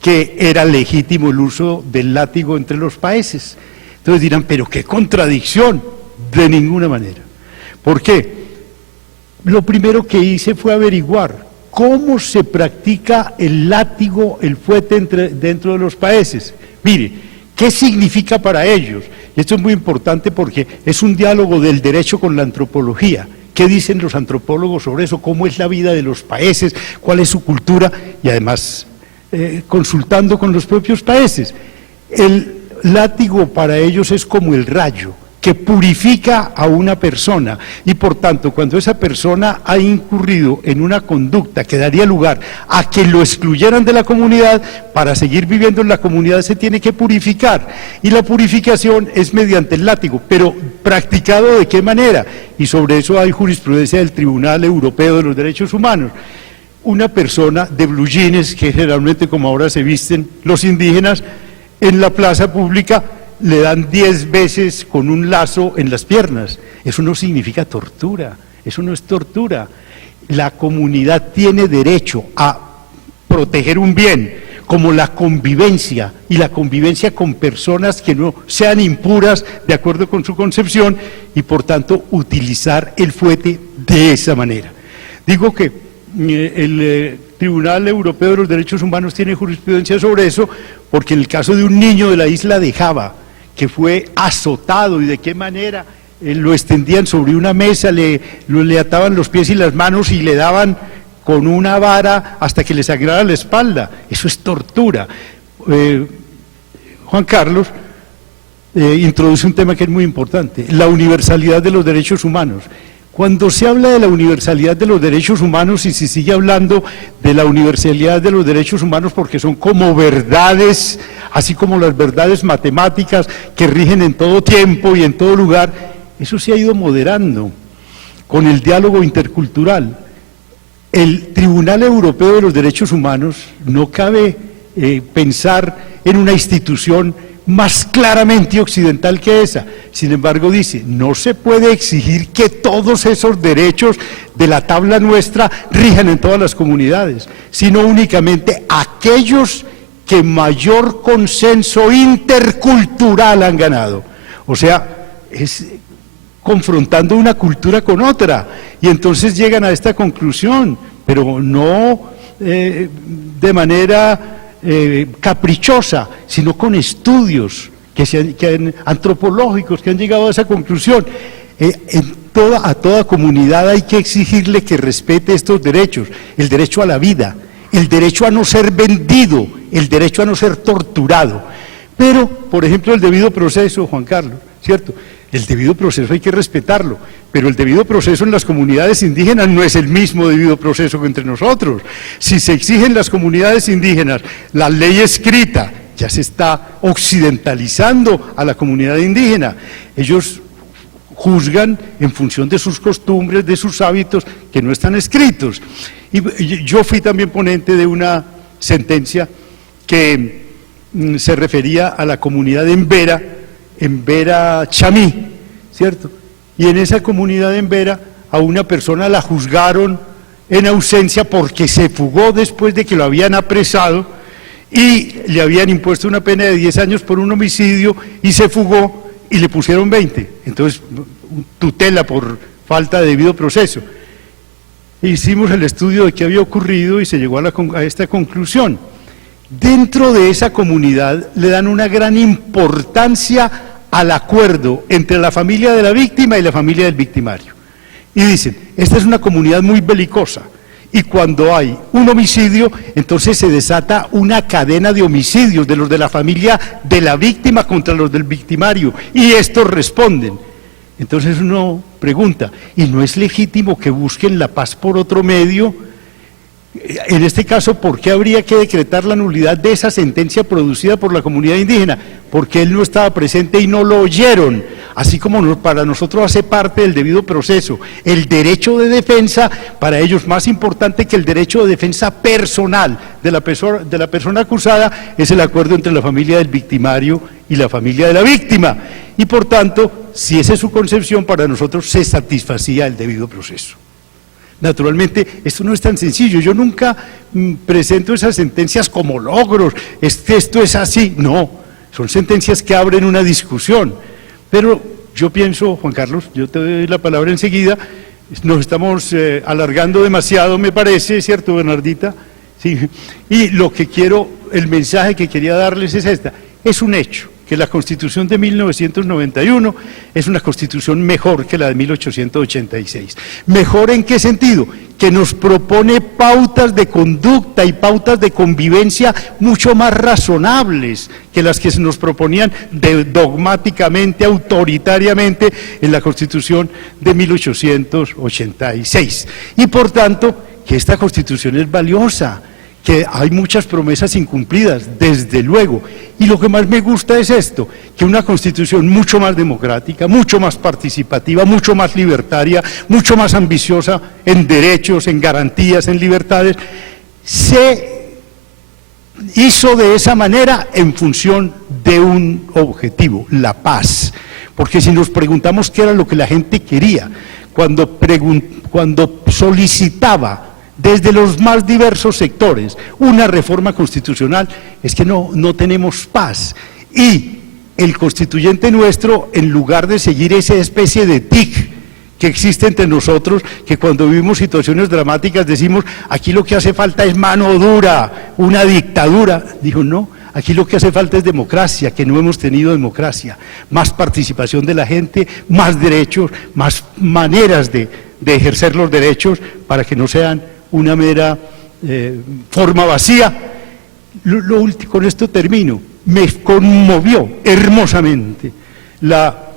que era legítimo el uso del látigo entre los países. Entonces dirán, pero qué contradicción. De ninguna manera. ¿Por qué? Lo primero que hice fue averiguar cómo se practica el látigo, el fuete dentro de los países. Mire, ¿qué significa para ellos? Y esto es muy importante porque es un diálogo del derecho con la antropología. ¿Qué dicen los antropólogos sobre eso? ¿Cómo es la vida de los países? ¿Cuál es su cultura? Y además, consultando con los propios países. El látigo para ellos es como el rayo, que purifica a una persona, y por tanto, cuando esa persona ha incurrido en una conducta que daría lugar a que lo excluyeran de la comunidad, para seguir viviendo en la comunidad se tiene que purificar, y la purificación es mediante el látigo, pero ¿practicado de qué manera? Y sobre eso hay jurisprudencia del Tribunal Europeo de los Derechos Humanos. Una persona de blue jeans, que generalmente como ahora se visten los indígenas, en la plaza pública le dan 10 veces con un lazo en las piernas. Eso no significa tortura, eso no es tortura. La comunidad tiene derecho a proteger un bien, como la convivencia, y la convivencia con personas que no sean impuras de acuerdo con su concepción, y por tanto utilizar el fuete de esa manera. Digo que el Tribunal Europeo de los Derechos Humanos tiene jurisprudencia sobre eso, porque en el caso de un niño de la isla de Java, que fue azotado, y de qué manera lo extendían sobre una mesa, le ataban los pies y las manos y le daban con una vara hasta que le sangrara la espalda. Eso es tortura. Juan Carlos introduce un tema que es muy importante, la universalidad de los derechos humanos. Cuando se habla de la universalidad de los derechos humanos, y se sigue hablando de la universalidad de los derechos humanos porque son como verdades, así como las verdades matemáticas que rigen en todo tiempo y en todo lugar, eso se ha ido moderando con el diálogo intercultural. El Tribunal Europeo de los Derechos Humanos, no cabe pensar en una institución más claramente occidental que esa. Sin embargo, dice, no se puede exigir que todos esos derechos de la tabla nuestra rijan en todas las comunidades, sino únicamente aquellos que mayor consenso intercultural han ganado. O sea, es confrontando una cultura con otra, y entonces llegan a esta conclusión, pero no de manera caprichosa, sino con estudios antropológicos que han llegado a esa conclusión. A toda comunidad hay que exigirle que respete estos derechos: el derecho a la vida, el derecho a no ser vendido, el derecho a no ser torturado. Pero, por ejemplo, el debido proceso, Juan Carlos, ¿cierto? El debido proceso hay que respetarlo, pero el debido proceso en las comunidades indígenas no es el mismo debido proceso que entre nosotros. Si se exige en las comunidades indígenas la ley escrita, ya se está occidentalizando a la comunidad indígena. Ellos juzgan en función de sus costumbres, de sus hábitos, que no están escritos. Y yo fui también ponente de una sentencia que se refería a la comunidad en Vera Chamí, ¿cierto? Y en esa comunidad en Vera a una persona la juzgaron en ausencia porque se fugó después de que lo habían apresado y le habían impuesto una pena de 10 años por un homicidio, y se fugó y le pusieron 20. Entonces, tutela por falta de debido proceso. Hicimos el estudio de qué había ocurrido y se llegó a esta conclusión. Dentro de esa comunidad le dan una gran importancia al acuerdo entre la familia de la víctima y la familia del victimario. Y dicen, esta es una comunidad muy belicosa, y cuando hay un homicidio, entonces se desata una cadena de homicidios de los de la familia de la víctima contra los del victimario, y estos responden. Entonces uno pregunta, ¿y no es legítimo que busquen la paz por otro medio? En este caso, ¿por qué habría que decretar la nulidad de esa sentencia producida por la comunidad indígena? Porque él no estaba presente y no lo oyeron, así como para nosotros hace parte del debido proceso. El derecho de defensa, para ellos más importante que el derecho de defensa personal de la persona acusada, es el acuerdo entre la familia del victimario y la familia de la víctima. Y por tanto, si esa es su concepción, para nosotros se satisfacía el debido proceso. Naturalmente, esto no es tan sencillo. Yo nunca presento esas sentencias como logros, esto es así. No, son sentencias que abren una discusión. Pero yo pienso, Juan Carlos, yo te doy la palabra enseguida, nos estamos alargando demasiado, me parece, ¿cierto, Bernardita? Sí. Y el mensaje que quería darles es es un hecho, que la Constitución de 1991 es una Constitución mejor que la de 1886. ¿Mejor en qué sentido? Que nos propone pautas de conducta y pautas de convivencia mucho más razonables que las que se nos proponían dogmáticamente, autoritariamente en la Constitución de 1886. Y por tanto, que esta Constitución es valiosa, que hay muchas promesas incumplidas, desde luego. Y lo que más me gusta es esto, que una Constitución mucho más democrática, mucho más participativa, mucho más libertaria, mucho más ambiciosa en derechos, en garantías, en libertades, se hizo de esa manera en función de un objetivo, la paz. Porque si nos preguntamos qué era lo que la gente quería, cuando solicitaba desde los más diversos sectores una reforma constitucional, es que no tenemos paz. Y el constituyente nuestro, en lugar de seguir esa especie de tic que existe entre nosotros, que cuando vivimos situaciones dramáticas decimos, aquí lo que hace falta es mano dura, una dictadura, dijo no, aquí lo que hace falta es democracia, que no hemos tenido democracia, más participación de la gente, más derechos, más maneras de ejercer los derechos para que no sean una mera forma vacía. Con esto termino. Me conmovió hermosamente la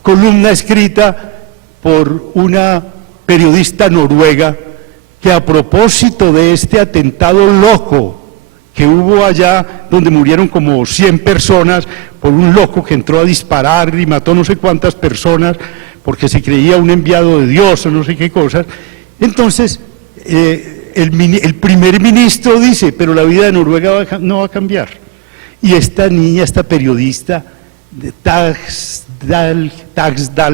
columna escrita por una periodista noruega que, a propósito de este atentado loco que hubo allá donde murieron como 100 personas por un loco que entró a disparar y mató no sé cuántas personas porque se creía un enviado de Dios o no sé qué cosas, entonces el primer ministro dice, pero la vida de Noruega no va a cambiar. Y esta niña, esta periodista, Taxdal,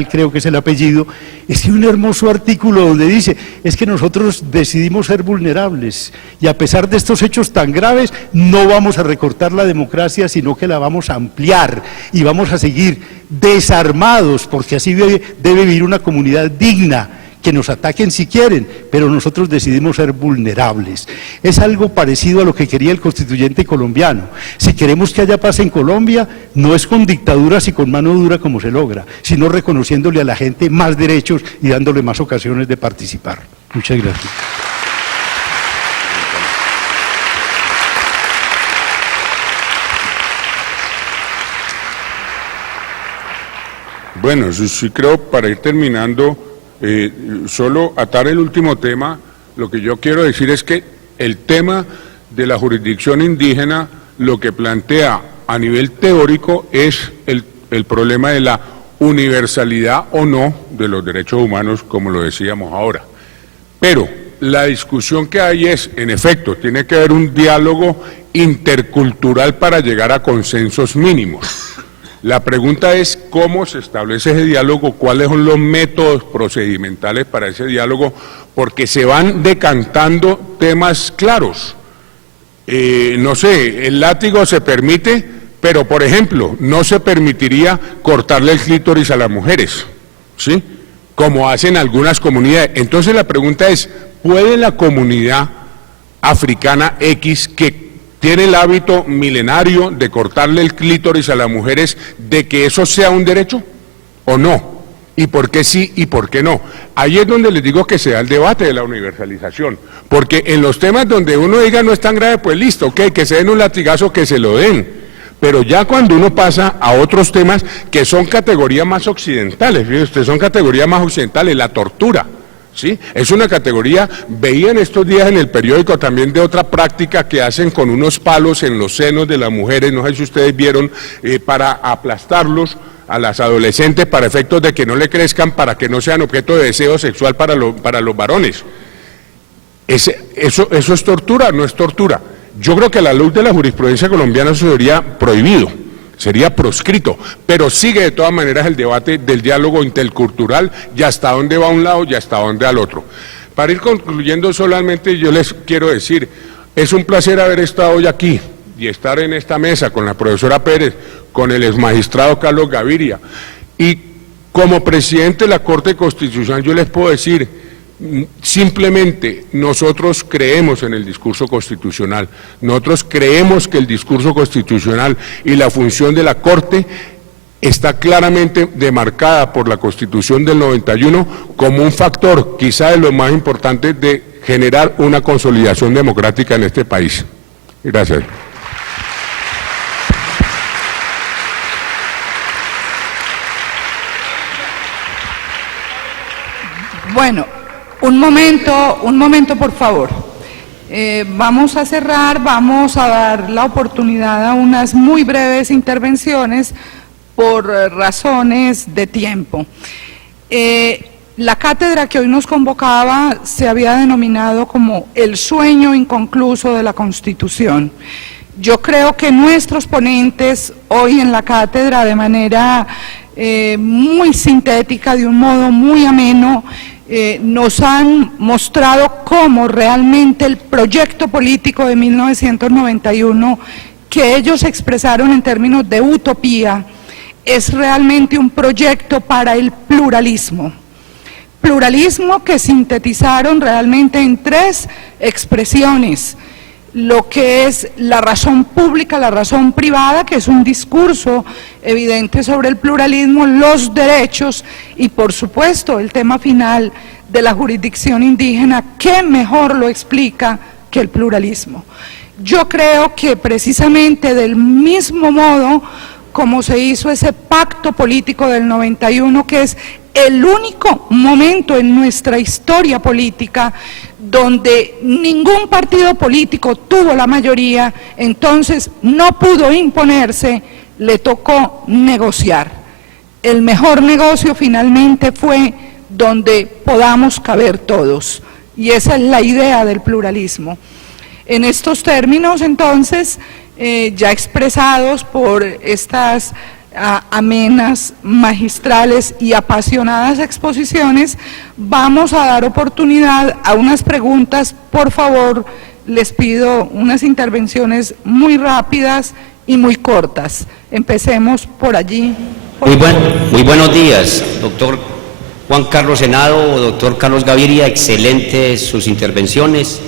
creo que es el apellido, escribe un hermoso artículo donde dice, es que nosotros decidimos ser vulnerables y a pesar de estos hechos tan graves, no vamos a recortar la democracia, sino que la vamos a ampliar y vamos a seguir desarmados, porque así debe vivir una comunidad digna, que nos ataquen si quieren, pero nosotros decidimos ser vulnerables. Es algo parecido a lo que quería el constituyente colombiano. Si queremos que haya paz en Colombia, no es con dictaduras y con mano dura como se logra, sino reconociéndole a la gente más derechos y dándole más ocasiones de participar. Muchas gracias. Bueno, sí creo, para ir terminando, solo atar el último tema, lo que yo quiero decir es que el tema de la jurisdicción indígena lo que plantea a nivel teórico es el problema de la universalidad o no de los derechos humanos, como lo decíamos ahora. Pero la discusión que hay es, en efecto, tiene que haber un diálogo intercultural para llegar a consensos mínimos. La pregunta es cómo se establece ese diálogo, cuáles son los métodos procedimentales para ese diálogo, porque se van decantando temas claros. No sé, el látigo se permite, pero por ejemplo, no se permitiría cortarle el clítoris a las mujeres, ¿sí? Como hacen algunas comunidades. Entonces la pregunta es, ¿puede la comunidad africana X que tiene el hábito milenario de cortarle el clítoris a las mujeres, de que eso sea un derecho o no? ¿Y por qué sí y por qué no? Ahí es donde les digo que se da el debate de la universalización, porque en los temas donde uno diga no es tan grave, pues listo, ok, que se den un latigazo, que se lo den, pero ya cuando uno pasa a otros temas que son categorías más occidentales, fíjense ustedes, son categorías más occidentales, la tortura, ¿sí? Es una categoría, veían estos días en el periódico también de otra práctica que hacen con unos palos en los senos de las mujeres, no sé si ustedes vieron, para aplastarlos a las adolescentes para efectos de que no le crezcan, para que no sean objeto de deseo sexual para los varones. ¿Eso es tortura? No es tortura. Yo creo que a la luz de la jurisprudencia colombiana eso sería prohibido, sería proscrito, pero sigue de todas maneras el debate del diálogo intercultural y hasta dónde va un lado y hasta dónde al otro. Para ir concluyendo solamente yo les quiero decir, es un placer haber estado hoy aquí y estar en esta mesa con la profesora Pérez, con el exmagistrado Carlos Gaviria, y como presidente de la Corte Constitucional yo les puedo decir, Simplemente nosotros creemos en el discurso constitucional, nosotros creemos que el discurso constitucional y la función de la Corte está claramente demarcada por la Constitución del 91 como un factor, quizá de lo más importante, de generar una consolidación democrática en este país. Gracias. Bueno, un momento, por favor. Vamos a cerrar, vamos a dar la oportunidad a unas muy breves intervenciones por razones de tiempo. La cátedra que hoy nos convocaba se había denominado como el sueño inconcluso de la Constitución. Yo creo que nuestros ponentes hoy en la cátedra, de manera muy sintética, de un modo muy ameno, nos han mostrado cómo realmente el proyecto político de 1991 que ellos expresaron en términos de utopía es realmente un proyecto para el pluralismo. Pluralismo que sintetizaron realmente en tres expresiones: lo que es la razón pública, la razón privada, que es un discurso evidente sobre el pluralismo, los derechos y, por supuesto, el tema final de la jurisdicción indígena, que mejor lo explica que el pluralismo. Yo creo que precisamente del mismo modo como se hizo ese pacto político del 91, que es el único momento en nuestra historia política donde ningún partido político tuvo la mayoría, entonces no pudo imponerse, le tocó negociar. El mejor negocio finalmente fue donde podamos caber todos, y esa es la idea del pluralismo. En estos términos, entonces, ya expresados por estas amenas, magistrales y apasionadas exposiciones, vamos a dar oportunidad a unas preguntas. Por favor, les pido unas intervenciones muy rápidas y muy cortas. Empecemos por allí. Muy buenos días, doctor Juan Carlos Henao, doctor Carlos Gaviria, excelentes sus intervenciones.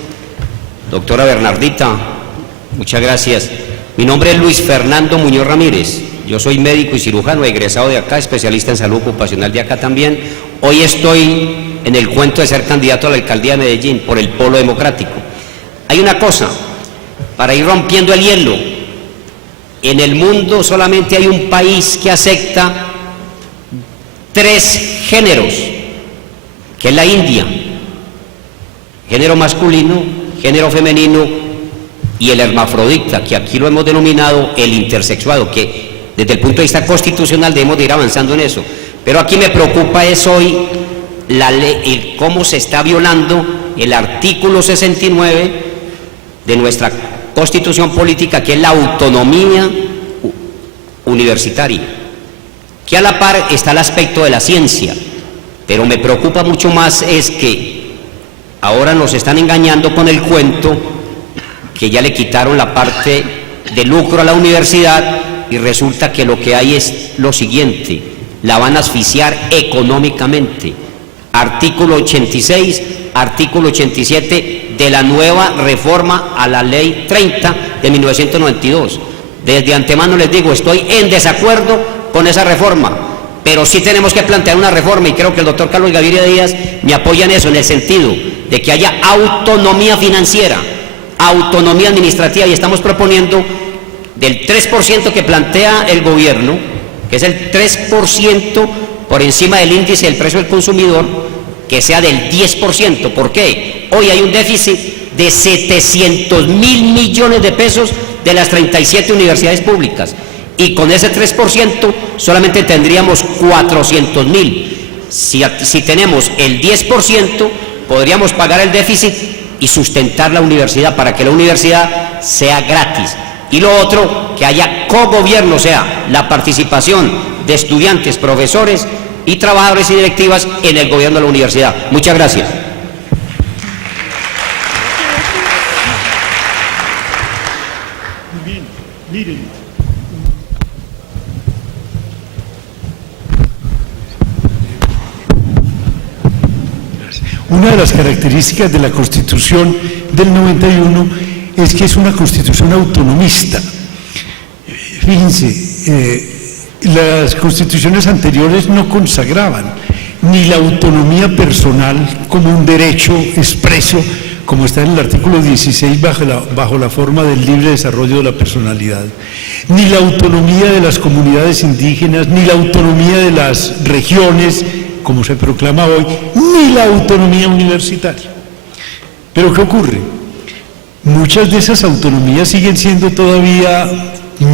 Doctora Bernardita, muchas gracias. Mi nombre es Luis Fernando Muñoz Ramírez. Yo soy médico y cirujano, egresado de acá, especialista en salud ocupacional de acá también. Hoy estoy en el cuento de ser candidato a la alcaldía de Medellín por el Polo Democrático. Hay una cosa, para ir rompiendo el hielo, en el mundo solamente hay un país que acepta 3 géneros, que es la India: género masculino, género femenino y el hermafrodita, que aquí lo hemos denominado el intersexuado, que desde el punto de vista constitucional debemos de ir avanzando en eso. Pero aquí me preocupa es hoy la ley, cómo se está violando el artículo 69 de nuestra Constitución política, que es la autonomía universitaria, que a la par está el aspecto de la ciencia. Pero me preocupa mucho más es que ahora nos están engañando con el cuento que ya le quitaron la parte de lucro a la universidad, y resulta que lo que hay es lo siguiente: la van a asfixiar económicamente. Artículo 86, artículo 87 de la nueva reforma a la ley 30 de 1992. Desde antemano les digo, estoy en desacuerdo con esa reforma, pero sí tenemos que plantear una reforma, y creo que el doctor Carlos Gaviria Díaz me apoya en eso, en el sentido de que haya autonomía financiera, autonomía administrativa, y estamos proponiendo del 3% que plantea el gobierno, que es el 3% por encima del índice del precio del consumidor, que sea del 10%. ¿Por qué? Hoy hay un déficit de 700.000 millones de pesos de las 37 universidades públicas, y con ese 3% solamente tendríamos 400.000. Si tenemos el 10%, podríamos pagar el déficit y sustentar la universidad, para que la universidad sea gratis. Y lo otro, que haya cogobierno, o sea, la participación de estudiantes, profesores y trabajadores y directivas en el gobierno de la universidad. Muchas gracias. Bien, miren. Una de las características de la Constitución del 91 es que es una Constitución autonomista. Fíjense, las constituciones anteriores no consagraban ni la autonomía personal como un derecho expreso, como está en el artículo 16 bajo la forma del libre desarrollo de la personalidad, ni la autonomía de las comunidades indígenas, ni la autonomía de las regiones, como se proclama hoy, ni la autonomía universitaria. Pero ¿qué ocurre? Muchas de esas autonomías siguen siendo todavía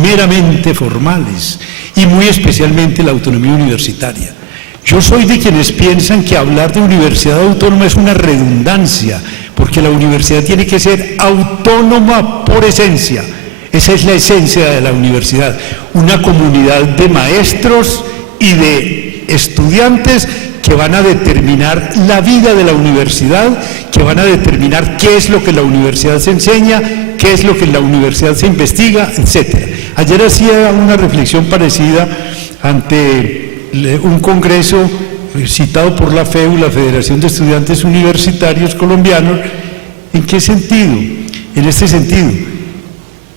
meramente formales, y muy especialmente la autonomía universitaria. Yo soy de quienes piensan que hablar de universidad autónoma es una redundancia, porque la universidad tiene que ser autónoma por esencia. Esa es la esencia de la universidad, una comunidad de maestros y de estudiantes que van a determinar la vida de la universidad, que van a determinar qué es lo que la universidad se enseña, qué es lo que en la universidad se investiga, etc. Ayer hacía una reflexión parecida ante un congreso citado por la FEU, la Federación de Estudiantes Universitarios Colombianos. ¿En qué sentido? En este sentido,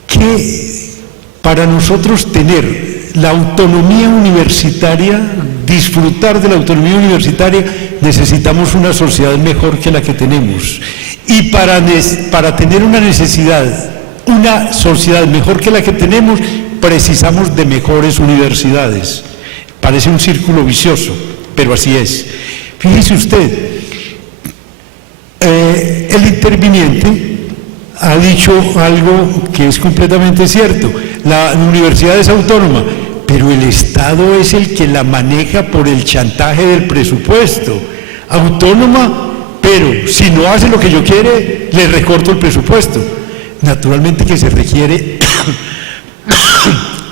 que para nosotros tener la autonomía universitaria, disfrutar de la autonomía universitaria, necesitamos una sociedad mejor que la que tenemos. Y para tener una sociedad mejor que la que tenemos, precisamos de mejores universidades. Parece un círculo vicioso, pero así es. Fíjese usted, el interviniente ha dicho algo que es completamente cierto. La universidad es autónoma, pero el Estado es el que la maneja por el chantaje del presupuesto. Autónoma, pero si no hace lo que yo quiere, le recorto el presupuesto. Naturalmente que se requiere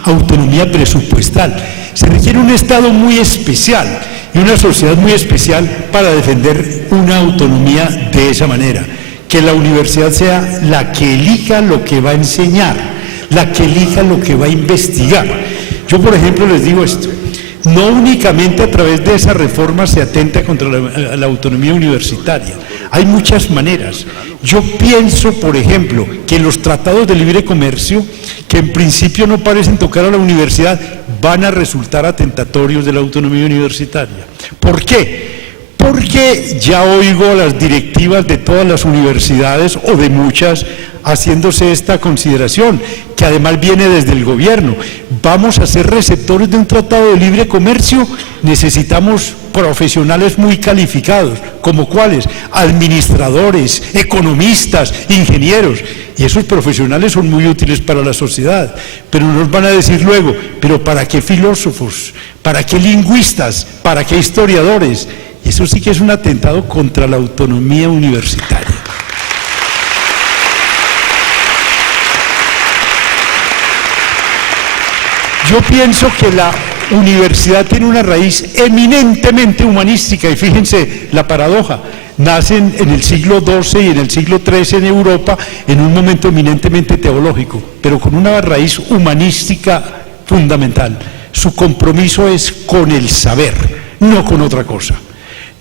autonomía presupuestal. Se requiere un Estado muy especial y una sociedad muy especial para defender una autonomía de esa manera. Que la universidad sea la que elija lo que va a enseñar, la que elija lo que va a investigar. Yo, por ejemplo, les digo esto: no únicamente a través de esa reforma se atenta contra la autonomía universitaria, hay muchas maneras. Yo pienso, por ejemplo, que los tratados de libre comercio, que en principio no parecen tocar a la universidad, van a resultar atentatorios de la autonomía universitaria. ¿Por qué? Porque ya oigo las directivas de todas las universidades, o de muchas, haciéndose esta consideración, que además viene desde el gobierno. Vamos a ser receptores de un tratado de libre comercio, necesitamos profesionales muy calificados, ¿como cuáles? Administradores, economistas, ingenieros, y esos profesionales son muy útiles para la sociedad, pero nos van a decir luego, ¿pero para qué filósofos? ¿Para qué lingüistas? ¿Para qué historiadores? Eso sí que es un atentado contra la autonomía universitaria. Yo pienso que la universidad tiene una raíz eminentemente humanística, y fíjense la paradoja: nacen en el siglo XII y en el siglo XIII en Europa, en un momento eminentemente teológico, pero con una raíz humanística fundamental. Su compromiso es con el saber, no con otra cosa.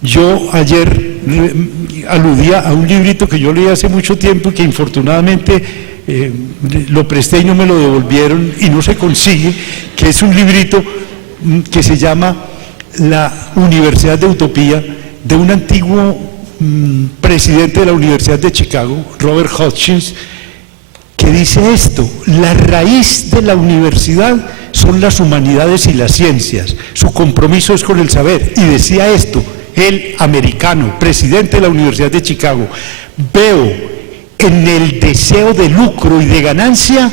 Yo ayer aludía a un librito que yo leí hace mucho tiempo y que infortunadamente lo presté y no me lo devolvieron y no se consigue, que es un librito que se llama La Universidad de Utopía, de un antiguo presidente de la Universidad de Chicago, Robert Hutchins, que dice esto: la raíz de la universidad son las humanidades y las ciencias, su compromiso es con el saber. Y decía esto el americano, presidente de la Universidad de Chicago: veo en el deseo de lucro y de ganancia,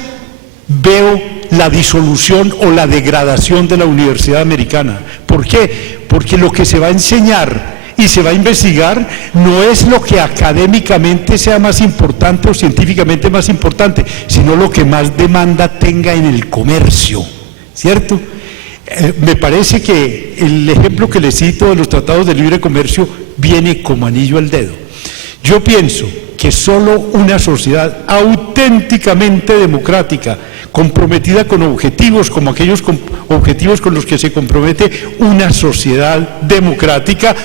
veo la disolución o la degradación de la universidad americana. ¿Por qué? Porque lo que se va a enseñar y se va a investigar no es lo que académicamente sea más importante o científicamente más importante, sino lo que más demanda tenga en el comercio, ¿cierto? Me parece que el ejemplo que les cito de los tratados de libre comercio viene como anillo al dedo. Yo pienso que solo una sociedad auténticamente democrática, comprometida con objetivos como aquellos objetivos con los que se compromete una sociedad democrática,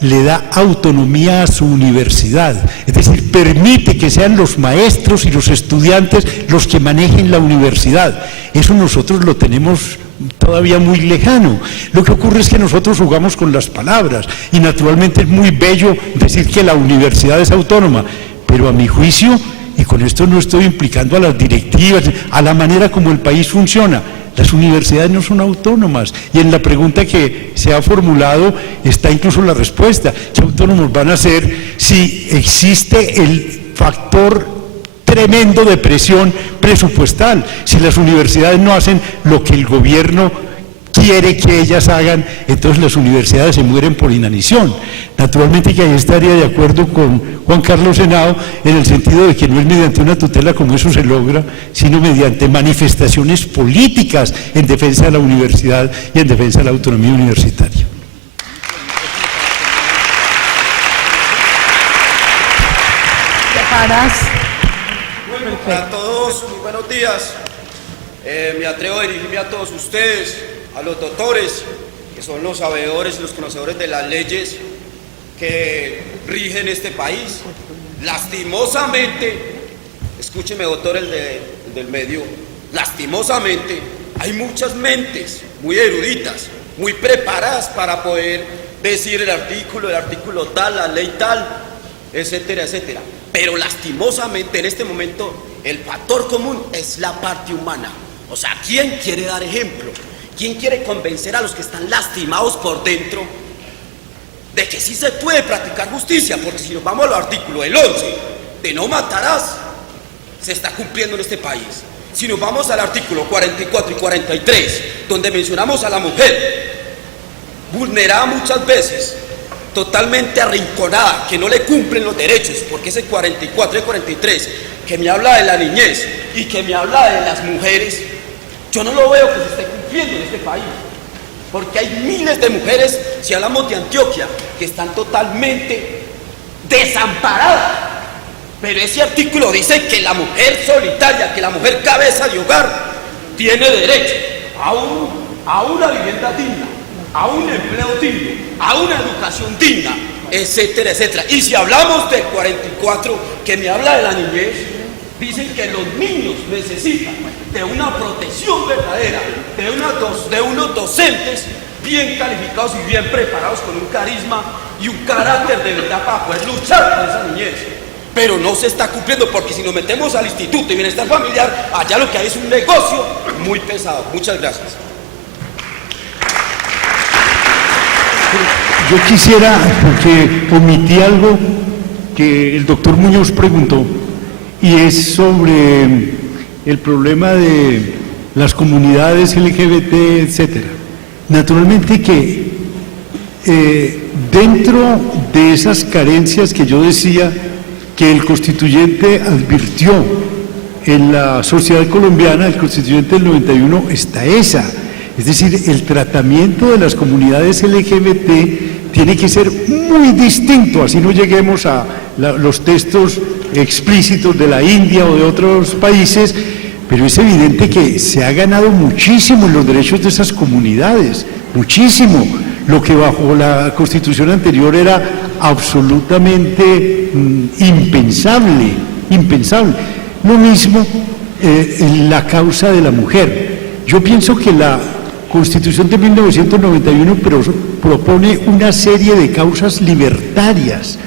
le da autonomía a su universidad, es decir, permite que sean los maestros y los estudiantes los que manejen la universidad. Eso nosotros lo tenemos todavía muy lejano. Lo que ocurre es que nosotros jugamos con las palabras y naturalmente es muy bello decir que la universidad es autónoma, pero a mi juicio, y con esto no estoy implicando a las directivas, a la manera como el país funciona, las universidades no son autónomas, y en la pregunta que se ha formulado está incluso la respuesta: ¿qué autónomos van a ser si existe el factor tremendo de presión presupuestal? Si las universidades no hacen lo que el gobierno quiere que ellas hagan, entonces las universidades se mueren por inanición. Naturalmente que ahí estaría de acuerdo con Juan Carlos Henao en el sentido de que no es mediante una tutela como eso se logra, sino mediante manifestaciones políticas en defensa de la universidad y en defensa de la autonomía universitaria. Para todos, muy buenos días. Me atrevo a dirigirme a todos ustedes, a los doctores, que son los sabedores y los conocedores de las leyes que rigen este país. Lastimosamente, escúcheme doctor, el del medio, lastimosamente hay muchas mentes muy eruditas, muy preparadas para poder decir el artículo tal, la ley tal, etcétera, etcétera. Pero lastimosamente en este momento el factor común es la parte humana. O sea, ¿quién quiere dar ejemplo? ¿Quién quiere convencer a los que están lastimados por dentro de que sí se puede practicar justicia? Porque si nos vamos al artículo, el 11, de no matarás, se está cumpliendo en este país. Si nos vamos al artículo 44 y 43, donde mencionamos a la mujer, vulnerada muchas veces, totalmente arrinconada, que no le cumplen los derechos, porque ese 44 y 43, que me habla de la niñez y que me habla de las mujeres, yo no lo veo que se esté cumpliendo en este país, porque hay miles de mujeres, si hablamos de Antioquia, que están totalmente desamparadas, pero ese artículo dice que la mujer solitaria, que la mujer cabeza de hogar, tiene derecho a una vivienda digna, a un empleo digno, a una educación digna, etcétera, etcétera. Y si hablamos del 44, que me habla de la niñez, dicen que los niños necesitan de una protección verdadera, de unos docentes bien calificados y bien preparados, con un carisma y un carácter de verdad para poder luchar por esa niñez. Pero no se está cumpliendo, porque si nos metemos al Instituto de Bienestar Familiar, allá lo que hay es un negocio muy pesado. Muchas gracias. Yo quisiera, porque omití algo que el doctor Muñoz preguntó, y es sobre el problema de las comunidades LGBT, etcétera. Naturalmente que dentro de esas carencias que yo decía que el constituyente advirtió en la sociedad colombiana, el constituyente del 91, está esa. Es decir, el tratamiento de las comunidades LGBT tiene que ser muy distinto, así no lleguemos a los textos explícitos de la India o de otros países, pero es evidente que se ha ganado muchísimo en los derechos de esas comunidades, muchísimo, lo que bajo la Constitución anterior era absolutamente impensable. Lo mismo en la causa de la mujer. Yo pienso que la Constitución de 1991 propone una serie de causas libertarias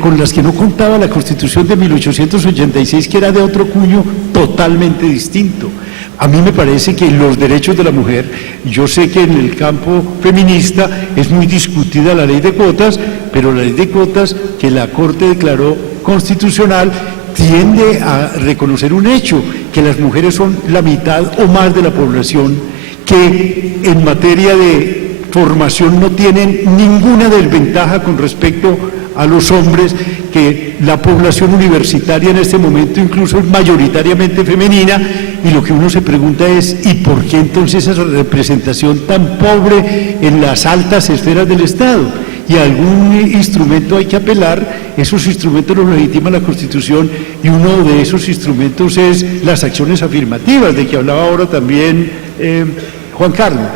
con las que no contaba la Constitución de 1886, que era de otro cuño totalmente distinto. A mí me parece que los derechos de la mujer, yo sé que en el campo feminista es muy discutida la ley de cuotas, pero la ley de cuotas que la Corte declaró constitucional tiende a reconocer un hecho, que las mujeres son la mitad o más de la población, que en materia de formación no tienen ninguna desventaja con respecto a los hombres, que la población universitaria en este momento incluso es mayoritariamente femenina, y lo que uno se pregunta es ¿y por qué entonces esa representación tan pobre en las altas esferas del Estado? Y a algún instrumento hay que apelar, esos instrumentos los legitima la Constitución, y uno de esos instrumentos es las acciones afirmativas, de que hablaba ahora también Juan Carlos.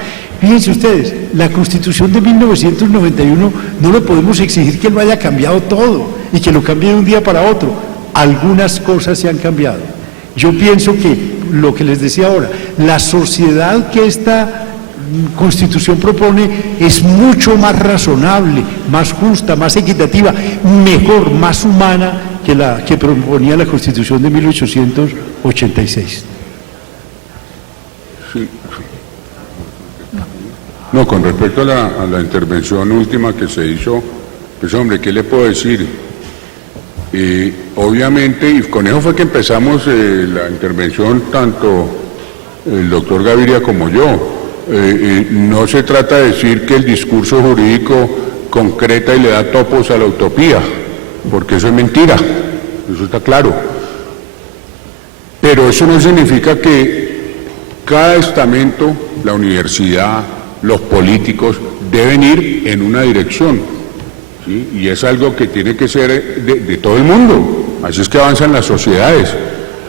Fíjense ustedes, la Constitución de 1991 no le podemos exigir que lo haya cambiado todo y que lo cambie de un día para otro. Algunas cosas se han cambiado. Yo pienso que, lo que les decía ahora, la sociedad que esta Constitución propone es mucho más razonable, más justa, más equitativa, mejor, más humana que la que proponía la Constitución de 1886. Sí. No, con respecto a la intervención última que se hizo, pues hombre, ¿qué le puedo decir? Obviamente, y con eso fue que empezamos la intervención, tanto el doctor Gaviria como yo. No se trata de decir que el discurso jurídico concreta y le da topos a la utopía, porque eso es mentira, eso está claro. Pero eso no significa que cada estamento, la universidad, los políticos, deben ir en una dirección, ¿sí? Y es algo que tiene que ser de todo el mundo, así es que avanzan las sociedades.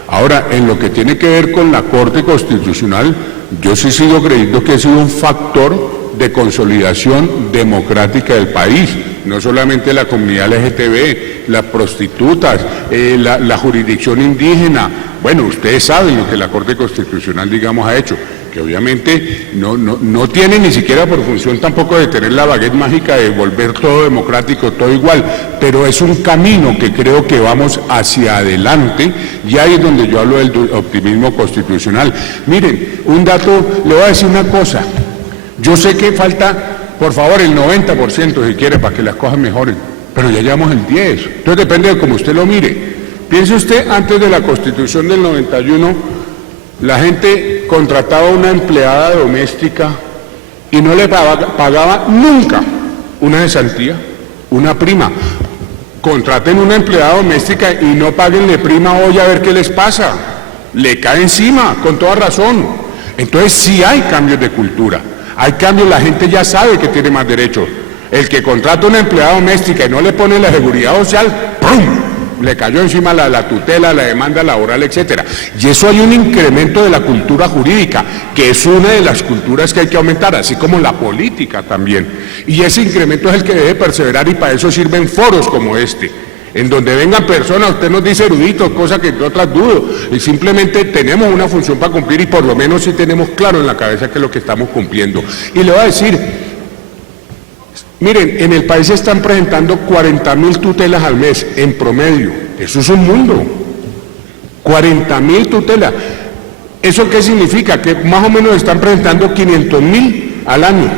Ahora, en lo que tiene que ver con la Corte Constitucional, yo sí sigo creyendo que ha sido un factor de consolidación democrática del país, no solamente la comunidad LGTB, las prostitutas, la jurisdicción indígena. Bueno, ustedes saben lo que la Corte Constitucional, digamos, ha hecho, que obviamente no tiene ni siquiera por función tampoco de tener la baguette mágica de volver todo democrático, todo igual, pero es un camino que creo que vamos hacia adelante, y ahí es donde yo hablo del optimismo constitucional. Miren, un dato, le voy a decir una cosa, yo sé que falta, por favor, el 90% si quiere, para que las cosas mejoren, pero ya llevamos el 10%, entonces depende de cómo usted lo mire. Piense usted, antes de la Constitución del 91, la gente contrataba una empleada doméstica y no le pagaba nunca una cesantía, una prima. Contraten una empleada doméstica y no paguenle prima hoy a ver qué les pasa. Le cae encima, con toda razón. Entonces sí hay cambios de cultura, hay cambios, la gente ya sabe que tiene más derechos. El que contrata una empleada doméstica y no le pone la seguridad social, ¡pum!, le cayó encima la tutela, la demanda laboral, etcétera. Y eso hay un incremento de la cultura jurídica, que es una de las culturas que hay que aumentar, así como la política también. Y ese incremento es el que debe perseverar, y para eso sirven foros como este, en donde vengan personas, usted nos dice eruditos, cosa que yo otras dudo, y simplemente tenemos una función para cumplir, y por lo menos sí tenemos claro en la cabeza que es lo que estamos cumpliendo. Y le voy a decir, miren, en el país se están presentando 40.000 tutelas al mes, en promedio. Eso es un mundo. 40.000 tutelas. ¿Eso qué significa? Que más o menos están presentando 500.000 al año.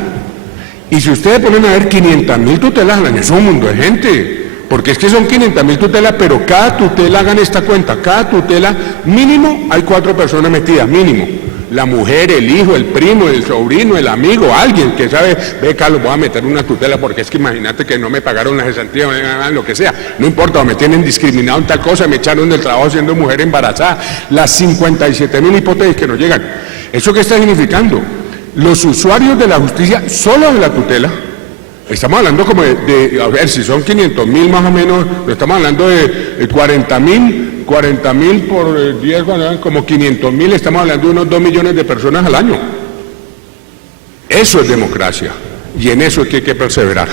Y si ustedes ponen a ver 500.000 tutelas al año, es un mundo de gente. Porque es que son 500.000 tutelas, pero cada tutela, hagan esta cuenta, cada tutela, mínimo hay 4 personas metidas, mínimo. La mujer, el hijo, el primo, el sobrino, el amigo, alguien que sabe, ve, Carlos, voy a meter una tutela porque es que imagínate que no me pagaron la cesantía, lo que sea, no importa, o me tienen discriminado en tal cosa, me echaron del trabajo siendo mujer embarazada, las 57.000 hipótesis que nos llegan. ¿Eso qué está significando? Los usuarios de la justicia, solo de la tutela, estamos hablando como de a ver, si son 500.000 más o menos, estamos hablando de 40.000 por 10, como 500.000, estamos hablando de unos 2 millones de personas al año. Eso es democracia, y en eso es que hay que perseverar.